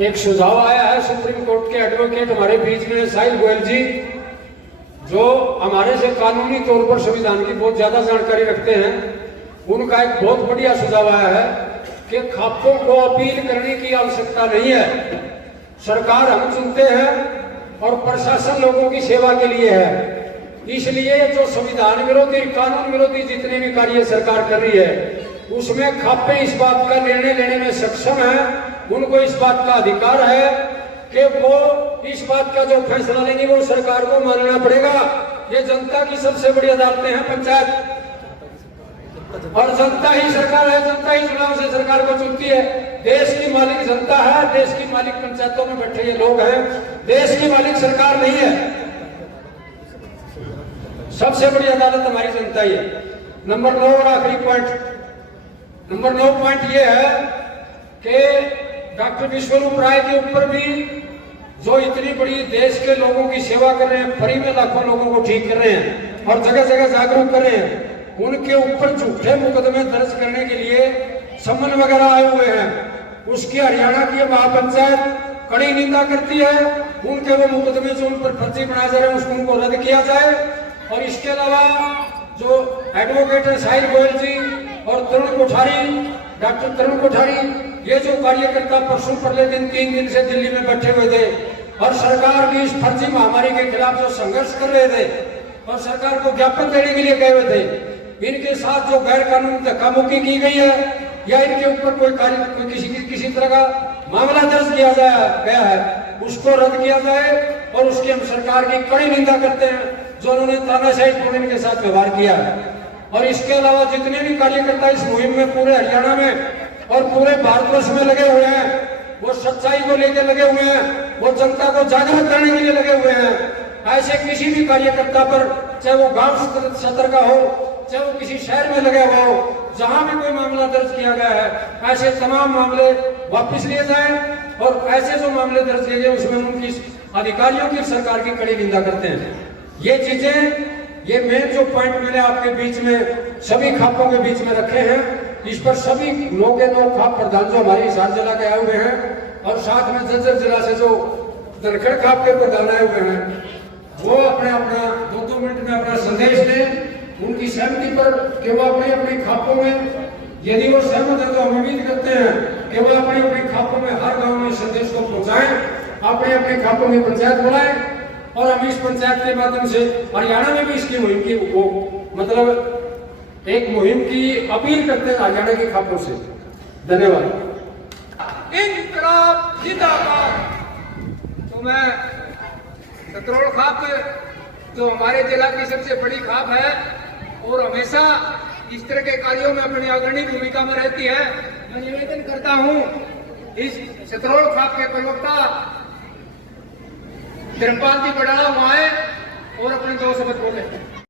एक सुझाव आया है सुप्रीम कोर्ट के एडवोकेट हमारे बीच में साहिल गोयल जी, जो हमारे से कानूनी तौर पर संविधान की बहुत ज्यादा जानकारी रखते हैं। उनका एक बहुत बढ़िया सुझाव आया है कि खापों को अपील करने की आवश्यकता नहीं है। सरकार हम चुनते हैं और प्रशासन लोगों की सेवा के लिए है। इसलिए जो संविधान विरोधी, कानून विरोधी जितने भी कार्य सरकार कर रही है उसमें खापे इस बात का निर्णय लेने में सक्षम है। उनको इस बात का अधिकार है कि वो इस बात का जो फैसला लेंगे वो सरकार को मानना पड़ेगा। ये जनता की सबसे बड़ी अदालतें हैं पंचायत, और जनता ही सरकार है, जनता ही चुनाव से सरकार को चुनती है। देश की मालिक जनता है, देश की मालिक पंचायतों में बैठे ये लोग हैं, देश की मालिक सरकार नहीं है। सबसे बड़ी अदालत हमारी जनता ही है। नंबर 9 और आखिरी पॉइंट, नंबर 9 पॉइंट ये है कि डॉक्टर विश्वरूप राय के ऊपर भी जो इतनी बड़ी देश के लोगों की सेवा कर रहे हैं, फ्री में लाखों लोगों को ठीक कर रहे हैं और जगह जगह जागरूक कर रहे हैं, उनके ऊपर झूठे मुकदमे दर्ज करने के लिए सम्मन वगैरह आए हुए हैं। उसकी हरियाणा की महापंचायत कड़ी निंदा करती है। उनके वो मुकदमे जो उन पर फर्जी बनाए जा रहे हैं उसको उनको रद्द किया जाए। और इसके अलावा जो एडवोकेट है साहिल गोयल जी और तरुण कोठारी, डॉक्टर तरुण कोठारी, ये जो कार्यकर्ता परसों परले दिन 3 दिन से दिल्ली में बैठे हुए थे और सरकार की इस फर्जी महामारी के खिलाफ जो संघर्ष कर रहे थे और सरकार को ज्ञापन देने के लिए गए हुए थे, इनके साथ जो गैर कानूनी धक्कामुक्की की गई है या इनके ऊपर कोई किसी तरह का मामला दर्ज किया गया है उसको रद्द किया जाए। और उसकी हम सरकार की कड़ी निंदा करते हैं जो उन्होंने तानाशाही इनके साथ व्यवहार किया है। और इसके अलावा जितने भी कार्यकर्ता इस मुहिम में पूरे हरियाणा में और पूरे भारतवर्ष में लगे हुए हैं, वो सच्चाई को लेकर लगे हुए हैं, वो जनता को जागरूक करने के लिए लगे हुए हैं। ऐसे किसी भी कार्यकर्ता पर, चाहे वो गांव सतर का हो, चाहे वो किसी शहर में लगे हुआ हो, जहां भी कोई मामला दर्ज किया गया है ऐसे तमाम मामले वापस लिए जाएं और ऐसे जो मामले दर्ज किए गए उसमें उनकी अधिकारियों की सरकार की कड़ी निंदा करते हैं। ये चीजें, ये मेन जो पॉइंट मैंने आपके बीच में सभी खापों के बीच में रखे हैं, इस पर सभी 9 के 9 खाप प्रधान जो हमारे हिसार जिला के आए हुए हैं और साथ में जज्जर जिला से जो धनखड़ खाप के प्रधान आए हुए हैं, वो अपने अपना 2-2 मिनट में अपना संदेश दें उनकी सहमति पर कि वो अपनी अपनी खापों में, यदि वो सहमत है तो हम उम्मीद करते हैं कि वो अपनी अपनी खापों में हर गांव में संदेश को पहुंचाएं, अपने अपने खापों में पंचायत बुलाएं और हम इस पंचायत के माध्यम से हरियाणा में भी इसकी मुहिम की वो मतलब एक मुहिम की अपील करते हैं हरियाणा के खापों से। धन्यवाद। इनकलाब जिंदाबाद। तो मैं सतरोड़ खाप जो हमारे जिला की सबसे बड़ी खाप है और हमेशा इस तरह के कार्यों में अपनी अग्रणी भूमिका में रहती है, मैं निवेदन करता हूं इस सतरोड़ खाप के प्रवक्ता धर्मपाल जी बड़ा वहां आए और अपने 2 शब्द बोले।